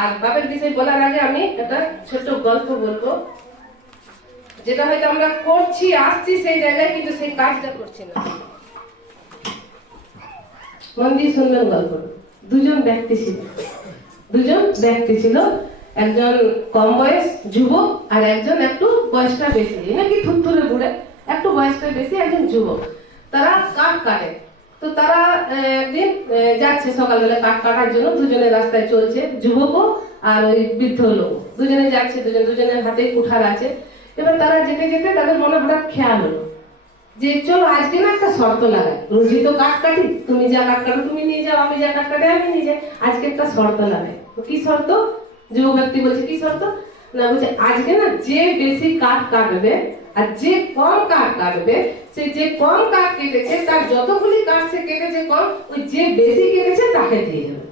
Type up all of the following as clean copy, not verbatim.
আর বাপের বিষয় বলার আগে আমি একটা ছোট্ট গল্প বলবো, যেটা হয়তো আমরা করছি আসছি সেই জায়গায়, কিন্তু সেই কাজটা করছি না। মন দিয়ে শুনলাম গল্প। দুজন ব্যক্তি ছিল, একজন কম বয়স যুবক আর একজন একটু বয়সটা বেশি, নাকি থুরথুরে বুড়ে, একটু বয়সটা বেশি, একজন যুবক। তারা কাঠ কাটে। তো তারা একদিন যাচ্ছে সকালবেলা কাঠ কাটার জন্য, দুজনে রাস্তায় চলছে, যুবকও আর ওই বৃদ্ধ লোক, দুজনে যাচ্ছে, দুজনের হাতে কুঠার আছে। এবার তারা যেতে যেতে তাদের মনে হঠাৎ খেয়াল হলো যে চলো আজকে না একটা শর্ত লাগাই, রোজই তো কাঠ কাটি, তুমি যা কাঠ কাটো তুমি নিয়ে যাও, আমি যা কাঠ কাটি আমি নিয়ে যাই, আজকে একটা শর্ত লাগাই। কি শর্ত? যুবক ব্যক্তি বলছে কি শর্ত না, বলছে আজকে না যে বেশি কাঠ কাটবে আর যে কম কাঠ কাটবে, সে যে কম কাঠ কেটেছে তার যতগুলি কাঠ সে কেটেছে কম, ওই যে বেশি কেটেছে তাকে দিয়ে দেবে।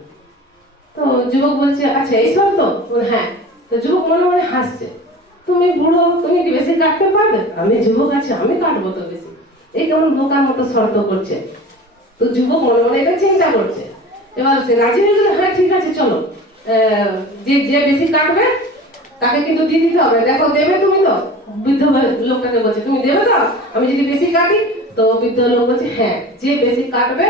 তো যুবক বলছে আচ্ছা এই শর্ত? হ্যাঁ। তো যুবক মনে মনে হাসছে, তুমি বুড়ো, তুমি কি বেশি কাটতে পারবে? আমি যুবক আছি, আমি কাটবো তো বেশি। এই কেমন বোকার মতো শর্ত করছে। তো যুবক মনে মনে এটা চিন্তা করছে। এবার সে রাজি হয়ে গেল, হ্যাঁ ঠিক আছে চলো, যে বেশি কাটবে তাকে কিন্তু দিয়ে দিতে হবে। দেখো দেবে তুমি? তো বৃদ্ধ লোকটাকে বলছে তুমি দেবে তো আমি যদি বেশি কাটি? তো বৃদ্ধ লোক বলছে হ্যাঁ, যে বেশি কাটবে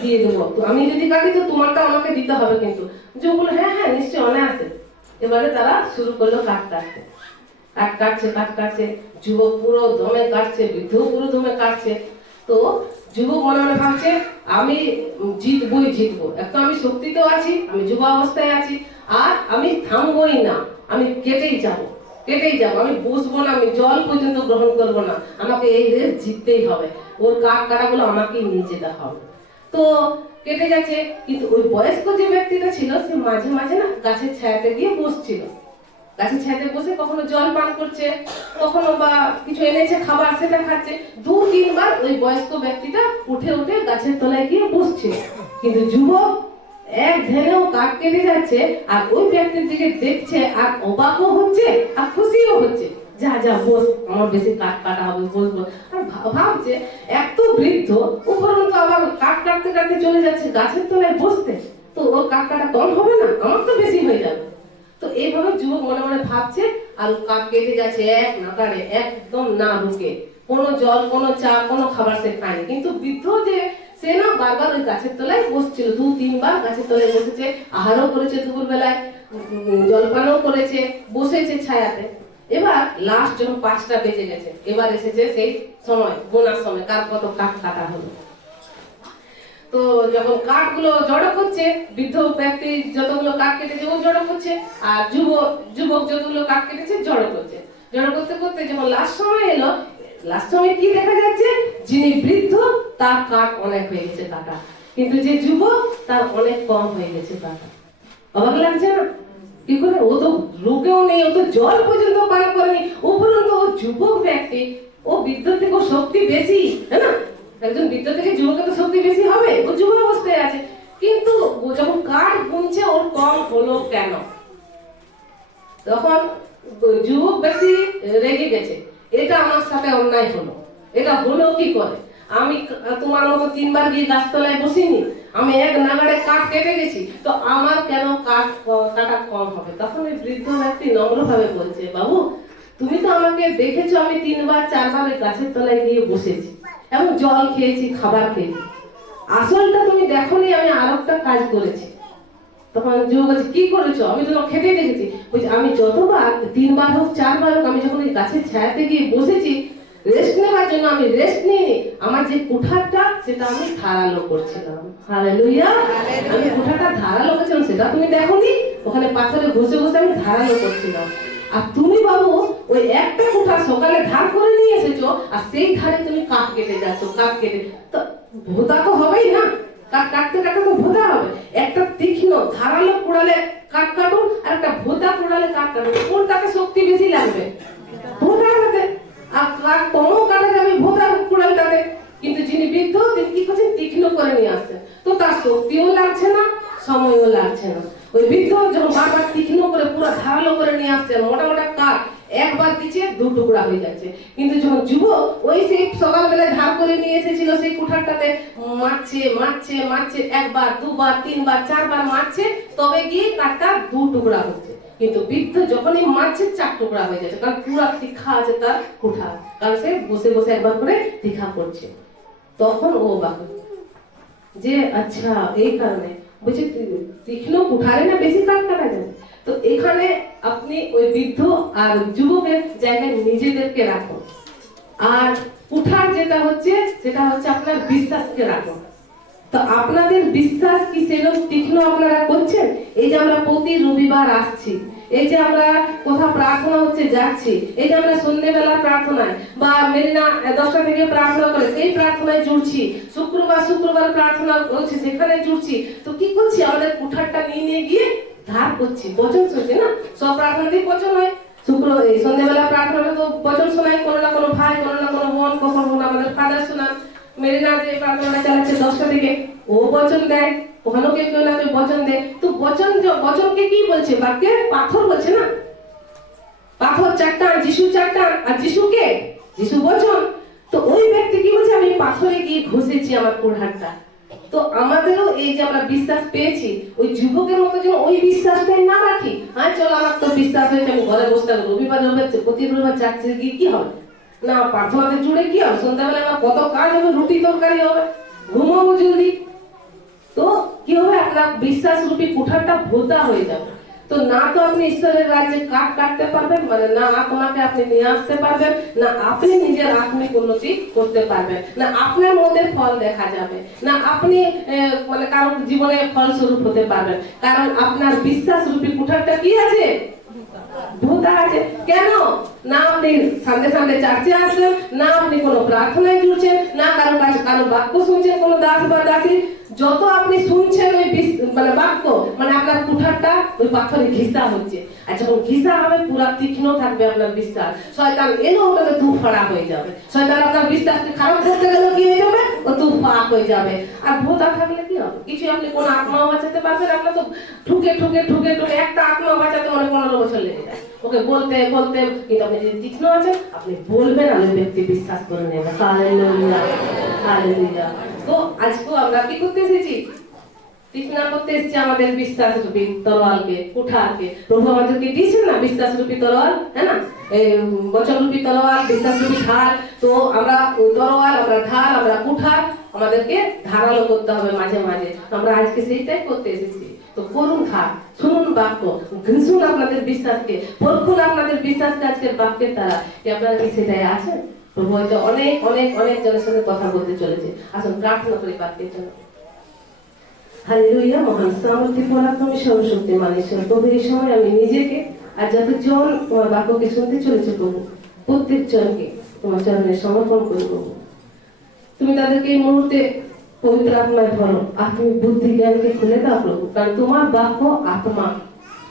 দিয়ে দেবো, তো আমি যদি কাটি তো তোমারটা আমাকে দিতে হবে কিন্তু। যুবক বললো হ্যাঁ হ্যাঁ নিশ্চয়ই, অনেক আছে। এবারে তারা শুরু করলো কাঠ কাটতে, যুবক পুরো দমে কাটছে, বৃদ্ধ পুরো দমে কাটছে। তো যুবক মনে মনে ভাবছে আমি জিতবো, একটা আমি শক্তিতেও আছি, আমি যুব অবস্থায় আছি, আর আমি থামবোই না, আমি কেটেই যাব, আমি বসবো না, আমি জল পর্যন্ত গ্রহণ করবো না, আমাকে এই রেস জিততেই হবে, ওর কাঠ কাটাগুলো আমাকেই নিয়ে যেতে হবে। তো কেটে যাচ্ছে, কিন্তু ওই বয়স্ক যে ব্যক্তিটা ছিল সে মাঝে মাঝে না গাছের ছায়াতে গিয়ে বসছিল। গাছের ছায়াতে বসে কখনো জল পান করছে, কখনো বা কিছু এনেছে খাবার সেটা খাচ্ছে। 2-3 বার ওই বয়স্ক ব্যক্তিটা উঠে গাছের তলায় গিয়ে বসছে, কিন্তু যুবক এক ধ্যানেও কাঠ কেটে যাচ্ছে, আর ওই ব্যক্তির দিকে দেখছে, আর অবাকও হচ্ছে আর খুশিও হচ্ছে, যা যা বস, আমার বেশি কাঠ কাটা হবে, বসবো। আর ভাবছে এত বৃদ্ধ, উপরন্তু আবার কাঠ কাটতে চলে যাচ্ছে গাছের তলায় বসতে, তো ওর কাঠ কাটা কম হবে না, আমার তো বেশি হয়ে যাবে। তো এইভাবে যুবক মনে মনে ভাবছে, আর কাঠ কেটে যাচ্ছে এক নাগাড়ে, একদম না রুকে, কোনো জল, কোনো চা, কোনো খাবার সে খায়নি। কিন্তু বৃদ্ধ যে সে না বারবার ওই গাছের তলায় বসছিল, 2-3 বার গাছের তলায় বসেছে, আহারও করেছে, দুপুর বেলায় জলপানও করেছে, বসেছে ছায়াতে। এবার লাস্ট যখন 5টা বেজে গেছে, এবার এসেছে সেই সময়, বোনার সময়, কার কত কাঠ কাটা হলো। তো যখন কাঠগুলো জড়ো করছে, বৃদ্ধ ব্যক্তি যতগুলো কাঠ কেটেছে ও জড়ো করছে, আর যুবক যতগুলো কাঠ কেটেছে জড়ো করছে। জড়ো করতে করতে যখন লাস্ট সময় এলো, লাস্ট সময় কি দেখা যাচ্ছে, যিনি বৃদ্ধ তার কাঠ অনেক হয়ে গেছে কাটা, কিন্তু যে যুবক তার অনেক কম হয়ে গেছে কাটা। অবাক লাগছে না? কি করে? ও তো রোগেও নেই, ও তো জল পর্যন্ত পান করেনি, উপরন্তু ও যুবক ব্যক্তি, ও বৃদ্ধ থেকে শক্তি বেশি, তাই না? একজন বৃদ্ধ থেকে যুবকের তো শক্তি বেশি হবে, ও যুব অবস্থায় আছে, কিন্তু ও যখন কাঠ গুনছে ওর কম হলো কেন? তখন যুবক ব্যক্তি রেগে গেছে, এটা আমার সাথে অন্যায় হলো, এটা হলো কি করে? আমি তোমার মতো 3 বার গিয়ে গাছতলায় বসিনি, আমি এক নাগাড়ে কাঠ কেটে গেছি, তো আমার কেন কাঠ কাটা কম হবে? তখন ওই বৃদ্ধ ব্যক্তি নম্রভাবে বলছে, বাবু তুমি তো আমাকে দেখেছো আমি 3 বার 4 বার ওই গাছের তলায় গিয়ে বসেছি এবং জল খেয়েছি, খাবার খেয়েছি, আসলটা তুমি দেখোনি আমি আর একটা কাজ করেছি। তখন যুবক বলছে কি করেছো? আমি তো খেতে দেখেছি। বলছি আমি যতবার 3 বার হোক 4 বার হোক, আমি যখন ওই গাছের ছায়াতে গিয়ে বসেছি রেস্ট নেওয়ার জন্য, আমি রেস্ট নিয়ে আমার যে কুঠারটা সেটা আমি ধারালো করছিলাম। হালেলুয়া! আমি কুঠারটা ধারালো করছিলাম, সেটা তুমি দেখোনি? ওখানে পাথরে ঘষে আমি ধারালো করছিলাম। আর তুমি বাবু ওই একটা কুঠার সকালে ধার করে নিয়ে এসেছো, আর সেই ধারে তুমি কাঠ কেটে যাচ্ছ, কাঠ কেটে, তো ভোতা তো হবেই না, কাঠ কাটতে তো ভোতা হবে। একটা তীক্ষ্ণ ধারালো কুড়ালে কাঠ কাটুন, আর একটা ভোতা কুড়ালে কাঠ কাটুন, কোনটাকে শক্তি বেশি লাগবে? ভোতা হাতে। আর কাঠ কমও কাটা যাবে ভোতা কুড়ালটাতে, কিন্তু যিনি বৃদ্ধ তিনি কি করছেন, তীক্ষ্ণ করে নিয়ে আসছেন, তো তার শক্তিও লাগছে না, সময়ও লাগছে না। ওই বৃদ্ধ যখন বারবার তীক্ষ্ণ করে পুরো ধারালো করে নিয়ে আসছেন, মোটা মোটা কাঠ একবার দিচ্ছে, 2 টুকরা হয়ে যাচ্ছে। কিন্তু যখন যুবক ওই সেই সকালবেলায় ধার করে নিয়ে এসেছিল সেই কুঠারটাতে মারছে মারছে মারছে, একবার দুবার তিনবার চারবার মারছে, তবে গিয়ে কাঠটা দু টুকরা হচ্ছে। কিন্তু বৃদ্ধ যখনই মারছে 4 টুকরা হয়ে যাচ্ছে, কারণ পুরা তীখা আছে তার কুঠার, কারণ সে বসে বসে একবার করে তীখা করছে। তখন ও বাবা যে আচ্ছা এই কারণে বলছে তীক্ষ্ণ কুঠারে না বেশি কাঠ কাটা যায়। তো এখানে আপনি ওই বৃদ্ধ আর যুবকের জায়গায় নিজেদেরকে রাখুন, আর কুঠার যেটা হচ্ছে সেটা হচ্ছে আপনার বিশ্বাসকে রাখুন। তো আপনাদের বিশ্বাস কি সেরকম তীক্ষ্ণ আপনারা করছেন? এই যে আমরা প্রতি রবিবার আসছি, এই যে আমরা কোথাও প্রার্থনা হচ্ছে যাচ্ছি, এই যে আমরা সন্ধ্যেবেলা প্রার্থনায় বা মেরিনা 10টা থেকে প্রার্থনা করে সেই প্রার্থনায় জুড়ছি, শুক্রবার প্রার্থনা হচ্ছে সেখানে জুড়ছি, তো কি করছি? আমাদের কুঠারটা নিয়ে নিয়ে গিয়ে ধার করছি, বচন শুনছি না, সব প্রার্থনাতেই বচন হয়। এই সন্ধ্যেবেলা প্রার্থনা তো বচন শোনায়, কোনো না কোনো ভাই, কোনো না কোনো বোন, কখনো আমাদের ফাদার শোনান। মেরিনা যে প্রার্থনা চালাচ্ছে 10টা থেকে, ও বচন দেয়, ওখানেও কেউ না কেউ বচন দেয়। তো বচনকে কি বলছে? বাক্যে পাথর বলছে না, পাথর চারটান, যিশু চারটান, আর যিশুকে যিশু বচন। তো ওই ব্যক্তি কি বলছে? আমি পাথরে গিয়ে ঘষেছি আমার কুঠারটা। তো আমাদেরও এই যে আমরা বিশ্বাস পেয়েছি, ওই যুবকের মতো যেন ওই বিশ্বাসটাই না রাখি। হ্যাঁ চলো আমার তো বিশ্বাস হয়েছে, আমি ঘরে বসে থাকবো, রবিবার প্রতি রবিবার চার্চে গিয়ে কি হবে না, প্রার্থনাতে জুড়ে কি হবে, সন্ধ্যাবেলা আমার কত কাজ হবে, রুটি তরকারি হবে, ঘুমাবো জলদি। তো কি হবে? আপনার বিশ্বাস রূপী কুঠারটা ভোতা হয়ে যাবে। তো না তো আপনি ঈশ্বরের রাজ্যে কাঠ কাটতে পারবেন, মানে না আত্মাকে আপনি নিয়ে আসতে পারবেন, না আপনি নিজের আত্মিক উন্নতি করতে পারবেন, না আপনার মধ্যে ফল দেখা যাবে, না আপনি মানে কারোর জীবনে ফলস্বরূপ হতে পারবেন। কারণ আপনার বিশ্বাস রূপী কুঠারটা কি আছে? ভোতা আছে। কেন? না আপনি সানডে সানডে চার্চে আসলেন, না আপনি কোনো প্রার্থনায় জুড়ছেন, না কারো কাছে কারো বাক্য শুনছেন, কোনো দাস বা দাসী। যত আপনি শুনছেন ওই মানে বাক্য, মানে আপনার কুঠারটা ওই পাথরে ঘিসা হচ্ছে। আর যখন ঘিসা হবে পুরা তীক্ষ্ণ থাকবে আপনার বিশ্বাস। শয়তান এলো ওটাতে দু ফাড়া হয়ে যাবে। শয়তান আপনার বিশ্বাসকে খারাপ করতে গেলে কি হয়ে যাবে? ও দু ফাঁক হয়ে যাবে। আর ভোতা থাকলে কি হবে? কিছু আপনি কোনো আত্মাও বাঁচাতে পারবেন? আপনার তো ঠুকে ঠুকে ঠুকে ঠুকে একটা আত্মা বাঁচাতে মানে 15 বছর লেগে যায় ওকে বলতে বলতে। কিন্তু আপনি যদি তীক্ষ্ণ আছেন, আপনি বলবেন, আর ওই ব্যক্তি বিশ্বাস করে নেবে। Hallelujah, hallelujah. তো আজকে আমরা কি করতে এসেছি? তীক্ষ্ণ করতে এসেছি আমাদের বিশ্বাস রূপী তরোয়ালকে, কুঠারকে। প্রভু আমাদেরকে দিয়েছেন না বিশ্বাস রূপী তরোয়াল, হ্যাঁ না? এই বচন রূপী তরোয়াল, বিশ্বাস রূপী ঢাল। তো আমরা ওই তরোয়াল, আমরা ঢাল, আমরা কুঠার, আমাদেরকে ধারালো করতে হবে মাঝে মাঝে। আমরা আজকে সেইটাই করতে এসেছি। তো করুন ধার, শুনুন বাক্য, ঘিসুন আপনাদের বিশ্বাসকে, পরখুন আপনাদের বিশ্বাসকে আজকের বাক্যের দ্বারা। কি আপনারা কি সেটাই আছেন? প্রভু হয়তো অনেক অনেক অনেক জনের সঙ্গে কথা বলতে চলেছে। আসুন প্রার্থনা করি বাক্যের জন্য। হালেলুয়া। মহান সামর্থ্য পরাক্রমী সর্বশক্তিমান ঈশ্বর, প্রভু এই সময় আমি নিজেকে আর যতজন তোমার বাক্যকে শুনতে চলেছে প্রভু, প্রত্যেক জনকে তোমার চরণে সমর্পণ করি প্রভু। তুমি তাদেরকে এই মুহূর্তে পবিত্র আত্মায় ভরো, আত্মিক বুদ্ধি জ্ঞানকে খুলে দাও প্রভু। কারণ তোমার বাক্য আত্মা,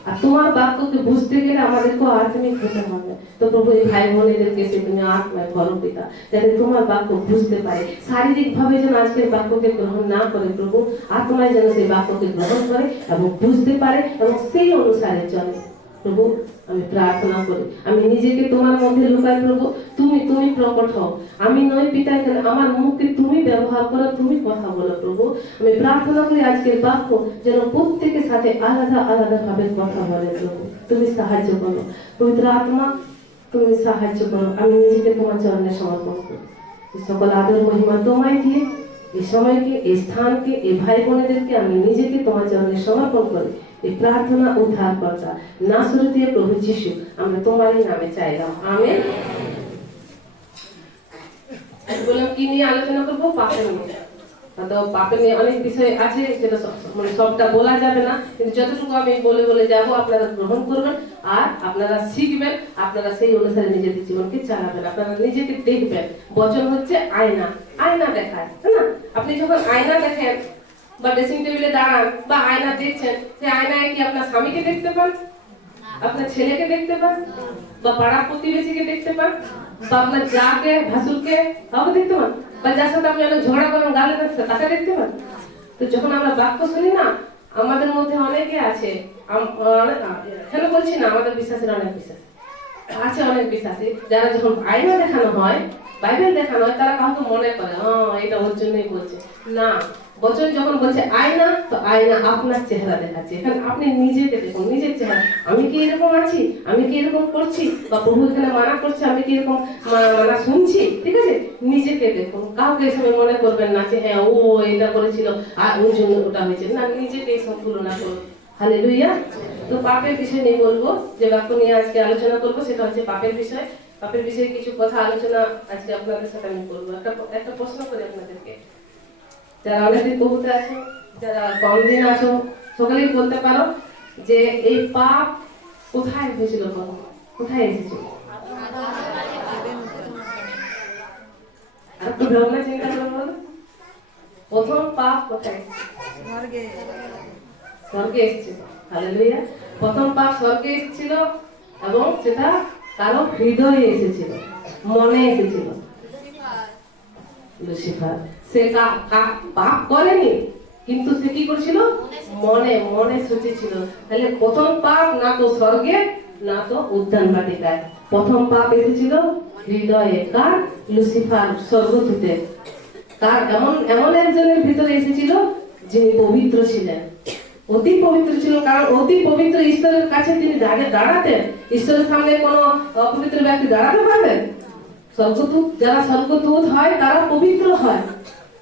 আর তোমার বাক্যকে বুঝতে গেলে আমাদেরকে আত্মিক হতে হবে। তো প্রভু এই ভাই বোনেদেরকে সে তুমি আত্মায় ভরো পিতা, যাতে তোমার বাক্য বুঝতে পারে, শারীরিক ভাবে যেন আজকের বাক্যকে গ্রহণ না করে প্রভু, আত্মায় যেন সেই বাক্যকে গ্রহণ করে এবং বুঝতে পারে এবং সেই অনুসারে চলে। প্রভু আমি প্রার্থনা করি, আমি নিজেকে তোমার মধ্যে লুকাই প্রভু, তুমি প্রকট হও। আমি নয় পিতা, এখানে আমার মুখকে তুমি ব্যবহার করো, তুমি কথা বলো প্রভু। আমি প্রার্থনা করি আজকের বাক্য যেন প্রত্যেকের সাথে আলাদা আলাদা ভাবে কথা বলে প্রভু। তুমি সাহায্য করো পবিত্র আত্মা, তুমি সাহায্য করো। আমি নিজেকে তোমার চরণে সমর্পণ করি। সকল আদর মহিমা তোমায় দিয়ে এই সময়কে, এই স্থানকে, এই ভাই বোনেদেরকে আমি নিজেকে তোমার চরণে সমর্পণ করি। এই প্রার্থনা উদ্ধারকর্তা নাসরতীয় প্রভু যিশু আমরা তোমারই নামে চাইলাম, আমেন। বললাম কি নিয়ে আলোচনা করবো? পাপের নিয়ে। তো পাপের নিয়ে অনেক বিষয় আছে, যেটা মানে সবটা বলা যাবে না, কিন্তু যতটুকু আমি বলে বলে যাব আপনারা গ্রহণ করবেন আর আপনারা শিখবেন, আপনারা সেই অনুসারে নিজেদের জীবনকে চালাবেন, আপনারা নিজেকে দেখবেন। বচন হচ্ছে আয়না, আয়না দেখায়, তাই না? আপনি যখন আয়না দেখেন বা ড্রেসিং টেবিলে দাঁড়ান বা আয়না দেখছেন, সেই আয়নায় কি আপনার স্বামীকে দেখতে পান, আপনার ছেলেকে দেখতে পান, বা পাড়া প্রতিবেশীকে দেখতে পান, বা আপনার যাকে ভাসুরকে কাউকে দেখতে পান, বা যার সাথে আপনি অনেক ঝগড়া করেন গালে দেখছে তাকে দেখতে পান? তো যখন আমরা বাক্য শুনি না, আমাদের মধ্যে অনেকে আছে, কেন বলছি না, আমাদের বিশ্বাসের অনেক বিশ্বাস আছে অনেক বিশ্বাসী যারা যখন আয়না দেখানো হয়, বাইবেল দেখানো হয়, তারা কাউকে মনে করে এটা ওর জন্যই বলছে না। বচন যখন বলছে আয়না, তো আয়না আপনার চেহারা দেখাচ্ছে। এখানে আপনি নিজেকে দেখুন, নিজের চেহারা, আমি কি এরকম আছি, আমি কি এরকম করছি, বা প্রভু এখানে মানা করছে, আমি কি এরকম মানা শুনছি, ঠিক আছে? নিজেকে দেখুন, কাউকে এসবে মনে করবেন না যে হ্যাঁ ও এটা করেছিল আর ওর জন্য ওটা হয়েছে না। নিজেকে এইসব তুলনা করুন। হালেলুয়া। তো পাপের বিষয় নিয়ে বলবো, যে বাক্য নিয়ে আজকে আলোচনা করবো, সেটা হচ্ছে পাপের বিষয়। পাপের বিষয়ে কিছু কথা আলোচনা আজকে আপনাদের সাথে আমি করবো। একটা প্রশ্ন করি আপনাদেরকে, যারা অনেকদিন প্রভুতে আছো, যারা কম দিন আছো, সকলেই বলতে পারো যে এই পাপ কোথায় হয়েছিল, কোথায় এসেছিল? একটু ভাবনা চিন্তা করে বলো, প্রথম পাপ কোথায় এসেছে? স্বর্গে এসেছিল। হালেলুয়া। প্রথম পাপ স্বর্গে এসেছিল, এবং সেটা কারো হৃদয়ে এসেছিল, মনে এসেছিল। লুসিফার সে পাপ করেনি, কিন্তু সে কি করেছিল? মনে মনে সোচেছিল। তাহলে প্রথম পাপ না তো স্বর্গে, না তো উদ্যান বাটিকায়। প্রথম পাপ এসেছিল হৃদয়ে। কার? লুসিফার, স্বর্গদূতের। তার এমন একজনের ভিতরে এসেছিল যিনি পবিত্র ছিলেন, অতি পবিত্র ছিল। কারণ অতি পবিত্র ঈশ্বরের কাছে তিনি দাঁড়াতেন। ঈশ্বরের সামনে কোনো অপবিত্র ব্যক্তি দাঁড়াতে পারবেন? স্বর্গদূত, যারা স্বর্গদূত হয় তারা পবিত্র হয়,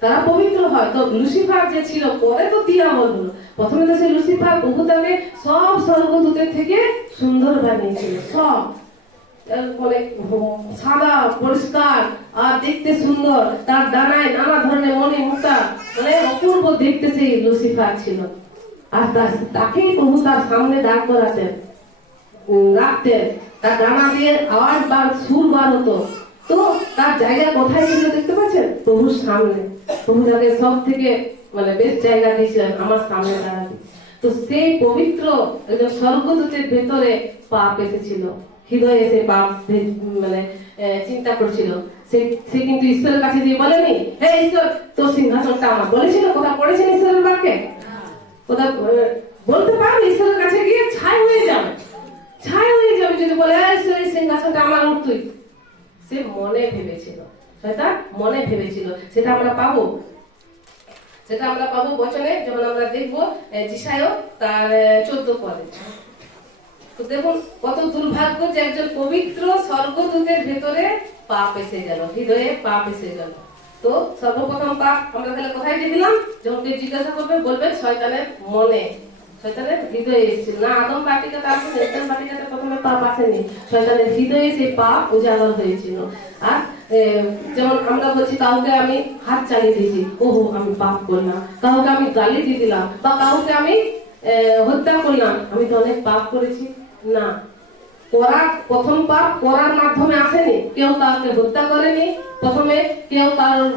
তারা পবিত্র হয়। তো লুসিফার যে ছিল, পরে তো দিয়ামল হলো। প্রথমে তো সে লুসিফার, প্রভু তাকে সব স্বর্গদূতের থেকে সুন্দর বানিয়েছিল, সব মানে সাদা পরিষ্কার আর দেখতে সুন্দর। তার ডানায় নানা ধরনের মণি মুক্তা, মানে অপূর্ব দেখতে সেই লুসিফার ছিল। আর তাকেই প্রভু তার সামনে দাঁড় করাতেন, রাখতেন। তার ডানা দিয়ে আওয়াজ সুর বার হতো। তো তার জায়গা কোথায় ছিল দেখতে পাচ্ছেন? প্রভুর সামনে। প্রভু তাকে সব থেকে মানে বেস্ট জায়গা দিয়েছিলেন, আমার সামনে দাঁড়াবে। তো সেই পবিত্র একজন স্বর্গদূতের ভেতরে পাপ এসেছিল, হৃদয়ে এসে পাপ মানে চিন্তা করছিল। সে কিন্তু ঈশ্বরের কাছে দিয়ে বলেনি, হে ঈশ্বর, তোর সিংহাসনটা আমার। বলেছিল? কথা পড়েছেন ঈশ্বরের বাক্যে? কথা বলতে পারবে ঈশ্বরের কাছে গিয়ে? ছাই হয়ে যাবে, ছাই হয়ে যাবে যদি বলে ঈশ্বরের সিংহাসনটা আমার তুই। সে মনে ভেবেছিল, শয়তান মনে ভেবেছিল। সেটা আমরা পাবো, সেটা আমরা পাবো বচনে, যখন আমরা দেখবো যিশায়া তার 14 পদে। তো দেখুন কত দুর্ভাগ্য যে একজন পবিত্র স্বর্গদূতের ভেতরে পাপ এসে গেল, হৃদয়ে পাপ এসে গেল। তো সর্বপ্রথম পাপ আমরা তাহলে কোথায় দিয়ে দিলাম? যখন কেউ জিজ্ঞাসা করবে বলবেন শয়তানের মনে, শয়তানের হৃদয়ে এসেছিল। না আদম বাটিকাতে আসেনি, উদ্যান বাটিকাতে প্রথমে পাপ আসেনি, শয়তানের হৃদয়ে সেই পাপ উজাগর হয়েছিল। আর যেমন আমরা বলছি, কাউকে আমি হাত চালিয়ে দিয়েছি, ওহো আমি পাপ করলাম। কাউকে আমি গালি দিয়ে দিলাম, বা কাউকে আমি হত্যা করলাম, আমি তো অনেক পাপ করেছি। না, প্রথম পাপ করার মাধ্যমে আসেনি। কেউ কাউকে হত্যা করেনি প্রথমে, কেউ কারোর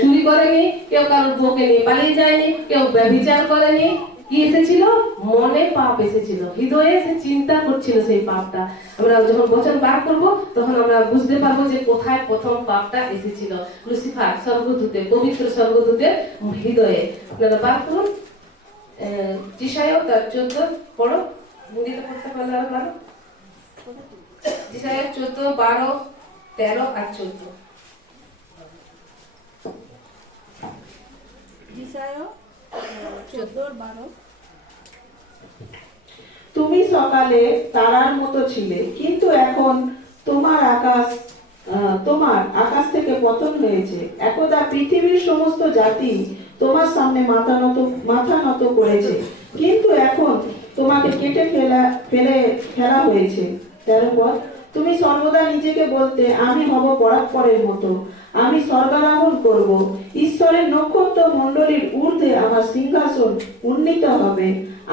চুরি করেনি, কেউ কারোর বউকে নিয়ে পালিয়ে যায়নি, কেউ ব্যভিচার করেনি। কি এসেছিল? মনে পাপ এসেছিল, হৃদয়ে সে চিন্তা করছিল সেই পাপটা। আমরা যখন বচন বার করবো তখন আমরা বুঝতে পারবো যে কোথায় প্রথম পাপটা এসেছিল। লুসিফার, স্বর্গদূতের, পবিত্র স্বর্গদূতের হৃদয়ে। আপনারা বার করুন যিশায়া তার 14 পড়ো, হিন্দিতে পড়তে পারলে আরো ভালো। যিশায়া 14, 12, 13 আর 14। যিশায়া 14:12। তুমি সকালে তারার মতো ছিলে, কিন্তু এখন তোমার আকাশ থেকে পতন হয়েছে। একদা পৃথিবীর সমস্ত জাতি তোমার সামনে মাথা নত করেছে, কিন্তু এখন তোমাকে কেটে ফেলা হয়েছে। 13 পদ। তুমি সর্বদা নিজেকে বলতে, আমি হব পরাৎপরের মতো, আমি স্বর্গারোহণ করব, ঈশ্বরের নক্ষত্র মণ্ডলীর ঊর্ধ্বে আমার সিংহাসন উন্নীত হবে।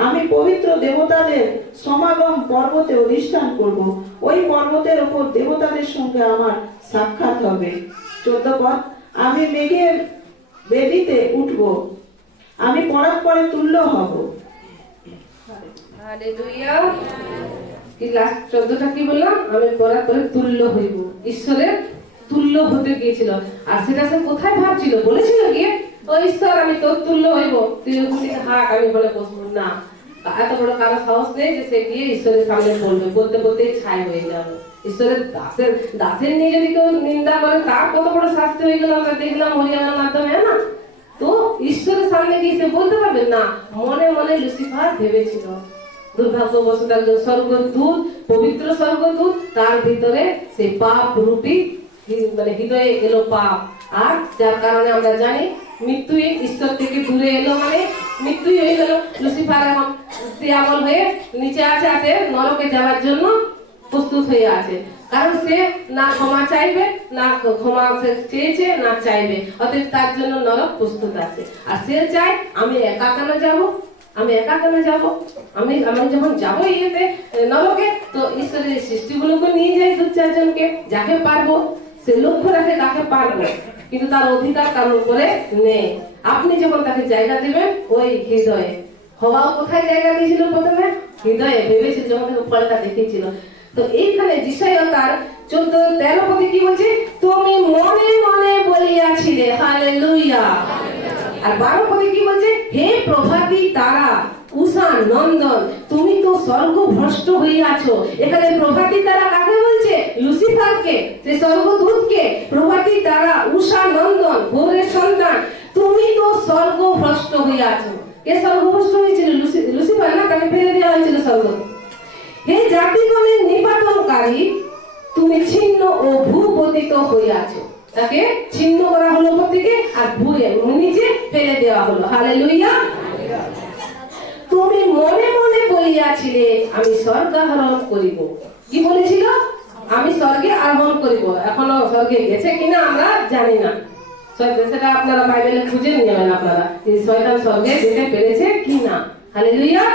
আমি পবিত্র দেবতাদের সমাগম পর্বতে অধিষ্ঠান করব, ওই পর্বতের উপর দেবতাদের সঙ্গে আমার সাক্ষাৎ হবে। 14 পদ। আমি মেঘের বেদিতে উঠব, আমি পরাৎপরে তুল্য হব। হালেলুয়া। কি লাস্ট 14টা কি বললাম? আমি পরাৎপরে তুল্য হইব, ঈশ্বরের তুল্য হতে গিয়েছিল। আর সেটা সে কোথায় ভাবছিল? বলেছিল গিয়ে, ও ঈশ্বর আমি তোর তুল্য হইব, তুই ওখান থেকে হাঁট, আমি বলে বসবো না। এত বড় কারো সাহস নেই যে সে গিয়ে ঈশ্বরের সামনে বলবে, বলতে বলতেই ছাই হয়ে যাবে। ঈশ্বরের দাসের নিয়ে যদি কেউ নিন্দা করে তার কত বড় শাস্তি হয়ে গেল আমরা দেখলাম হরিয়ানার মাধ্যমে, না? তো ঈশ্বরের সামনে গিয়ে সে বলতে পারবে না। মনে মনে লুসিফার ভেবেছিল, দুর্ভাগ্যবশত একজন স্বর্গদূত, পবিত্র স্বর্গদূত, তার ভিতরে সেই পাপ রূপী মানে হৃদয়ে এলো পাপ, আর যার কারণে আমরা জানি মৃত্যু ঈশ্বর থেকে দূরে এলো, মানে মৃত্যুই হয়ে গেল। লুসিফার এখন দিয়াবল হয়ে নিচে আছে, নরকে যাওয়ার জন্য প্রস্তুত হয়ে আছে, কারণ সে না ক্ষমা চাইবে, না ক্ষমা চেয়েছে, না চাইবে, অতএব তার জন্য নরক প্রস্তুত আছে। আর সে চায় আমি একা কেন যাব, আমি একা কেন যাব, আমি যখন যাবো নরকে, তো ঈশ্বরের সৃষ্টিগুলোকে নিয়ে যাই দু চারজনকে, যাকে পারবো। সে লক্ষ্য রাখে কাকে পারবো, কিন্তু তার অধিকার কার উপরে নেই। আপনি যখন তাকে জায়গা দিবেন ওই হৃদয়ে, হওয়াও কোথায় জায়গা দিয়েছিল প্রথমে? হৃদয়ে। ভেবেছিল যখন তাকে ফলটা দেখিয়েছিল। তো এইখানে যিশাইয়া তার 14-13 পদে কি বলছে? তুমি মনে মনে বলিয়াছিলে, হালেলুয়া। আর 12 পদে কি বলছে? হে প্রভাতী তারা, উষা নন্দন, তুমি তো স্বর্গ ভ্রষ্ট হইয়াছ। এখানে প্রভাতী তারা কাকে বলছে? লুসিফারকে, সে স্বর্গদূতকে। প্রভাতী তারা, উষা নন্দন, ভোরের সন্তান, তুমি তো স্বর্গ ভ্রষ্ট হইয়াছ। কে স্বর্গ ভ্রষ্ট হয়েছিল? লুসিফার না? তাকে ফেলে দেওয়া হয়েছিল স্বর্গ। হে জাতিগণের নিপাতনকারী, তুমি ছিন্ন ও ভূপতিত হইয়াছ। তাকে ছিন্ন করা হলো উপর থেকে, আর ভুয়ে নিচে ফেলে দেওয়া হলো। হালেলুয়া। তুমি মনে মনে বলিয়াছিলে আমি স্বর্গারোহণ করিব। কি বলেছিল? আমি স্বর্গে আরোহণ করিব। এখনো স্বর্গে গেছে কিনা আমরা জানি না, সেটা আপনারা বাইবেলে খুঁজে নিয়ে যাবেন আপনারা, যে শয়তান স্বর্গে যেতে পেরেছে কিনা। হালেলুয়া।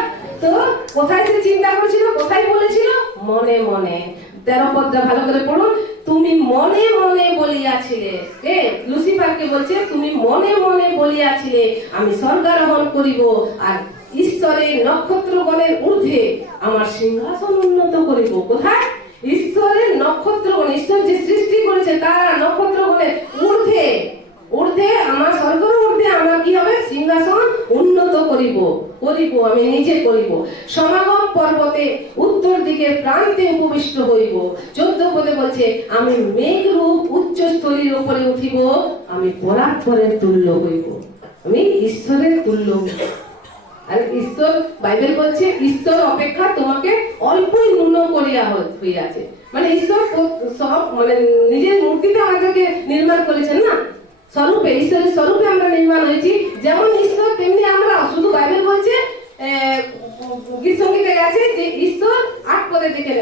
তো কোথায় সে চিন্তা করেছিল, কোথায় বলেছিল? মনে মনে। 13 পদটা ভালো করে পড়ুন। তুমি মনে মনে বলিয়াছিলে, লুসিফারকে বলছে তুমি মনে মনে বলিয়াছিলে আমি স্বর্গারোহণ করিব, আর ঈশ্বরের নক্ষত্রগণের ঊর্ধ্বে আমার সিংহাসন উন্নত করিব। কোথায়? ঈশ্বরের নক্ষত্রগণ, ঈশ্বর যে সৃষ্টি করেছে তারা নক্ষত্রগণের ঊর্ধ্বে, আমার স্বর্গের ঊর্ধ্বে আমার কি হবে? সিংহাসন উন্নত করিব, আমি নিজে করিব। সমাগম পর্বতে উত্তর দিকে প্রান্তে উপবিষ্ট হইব। 14 পদে বলছে আমি মেঘরূপ উচ্চ স্থলীর উপরে উঠিব, আমি পরাৎপরের তুল্য হইব। আমি ঈশ্বরের তুল্য। আর ঈশ্বর, বাইবেল বলছে ঈশ্বর অপেক্ষা তোমাকে অল্পই ন্যূন করিয়া হইয়াছে। মানে ঈশ্বর সব, মানে নিজের মূর্তিতে আমাদেরকে নির্মাণ করেছেন না, স্বরূপে, ঈশ্বরের স্বরূপে আমরা নির্মাণ হয়েছি। যেমন ঈশ্বর তেমনি আমরা। শুধু বাইবেল বলছে, গীত সঙ্গীতে আছে যে ঈশ্বর 8 পদে দেখে,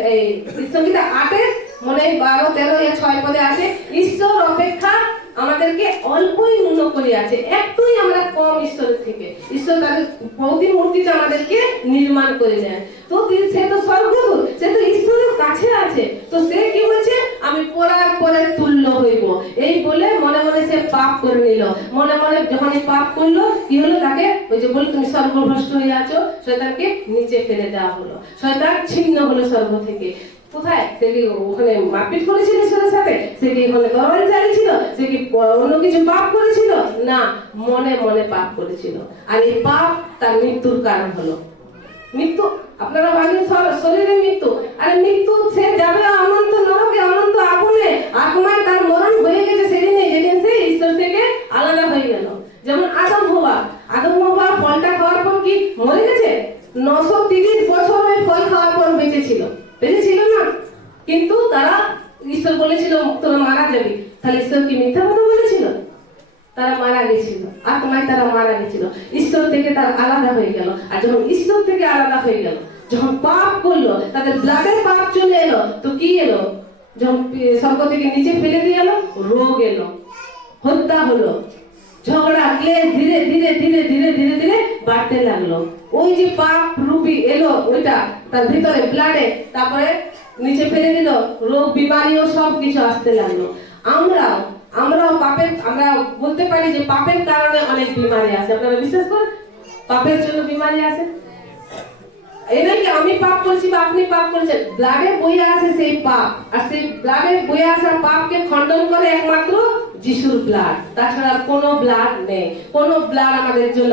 গীত সঙ্গীতে 8-এর মনে 12, 13, 6 পদে আছে ঈশ্বর অপেক্ষা আমাদেরকে অল্পই ন্যূন করিয়াছে। একটুই আমরা কম ঈশ্বরের থেকে। ঈশ্বর তাদের ভৌতিক মূর্তিতে আমাদেরকে নির্মাণ করে নেয়। তো সে তো স্বর্গদূত, সে তো ঈশ্বরের কাছে আছে। তো সে কি বলছে? আমি পরাৎপরের তুল্য হইব। এই বলে মনে মনে সে পাপ করে নিল। মনে মনে যখন পাপ করলো, কি হলো? তাকে ওই যে বলে তুমি স্বর্গভ্রষ্ট হয়ে আছো, শয়তানকে নিচে ফেলে দেওয়া হলো। শয়তান ছিন্ন হলো স্বর্গ থেকে। কোথায়? সে কি ওখানে মারপিট করেছিল ঈশ্বরের সাথে? সে কি ওখানে তরবারি চালিয়েছিল? সে কি অন্য কিছু পাপ করেছিল? না, মনে মনে পাপ করেছিল। আর এই পাপ তার মৃত্যুর কারণ হলো। মৃত্যু, আপনারা ভাবেন শরীরের মৃত্যু, আরে মৃত্যু সে যাবে অনন্ত নরকে, অনন্ত আগুনে, আত্মায় তার মরণ হয়ে গেছে সেদিনে, যেদিন সে ঈশ্বর থেকে আলাদা হয়ে গেল। যেমন আদম হওয়া ফলটা খাওয়ার পর কি মরে গেছে? 930 বছর ওই ফল খাওয়ার পর বেঁচেছিল না? কিন্তু তারা, ঈশ্বর বলেছিল তোরা মারা যাবি। তাহলে ঈশ্বর কি মিথ্যা কথা বলেছিল? তারা মারা গেছিল, আত্মায় তারা মারা গেছিল, ঈশ্বর থেকে তারা আলাদা হয়ে গেল। আর যখন ঈশ্বর থেকে আলাদা হয়ে গেল, যখন পাপ করলো, তাদের ব্লাডের পাপ চলে এলো, তো কি এলো? যখন স্বর্গ থেকে নিচে ফেলে দিয়ে এলো, রোগ এলো, হত্যা হলো, ঝগড়া, ক্লেশ ধীরে ধীরে ধীরে ধীরে ধীরে ধীরে বাড়তে লাগলো। ওই যে পাপ রূপী এলো, ওইটা তার ভিতরে ব্লাডে, তারপরে নিচে ফেলে দিল, রোগ বিমারিও সব কিছু আসতে লাগলো। আমরাও পাপের, আমরা বলতে পারি যে পাপের কারণে অনেক বিমারি আসে। আপনারা বিশ্বাস করেন পাপের জন্য বিমারি আসে? এটা কি আমি পাপ করছি বা আপনি পাপ করেছেন, ব্লাডে বয়ে আছে সেই পাপ, আর সেই ব্লাডে বয়ে আসা পাপকে খণ্ডন করে একমাত্র যিশুর ব্লাড, তাছাড়া কোনো ব্লাড নেই। কোনো ব্লাড আমাদের জন্য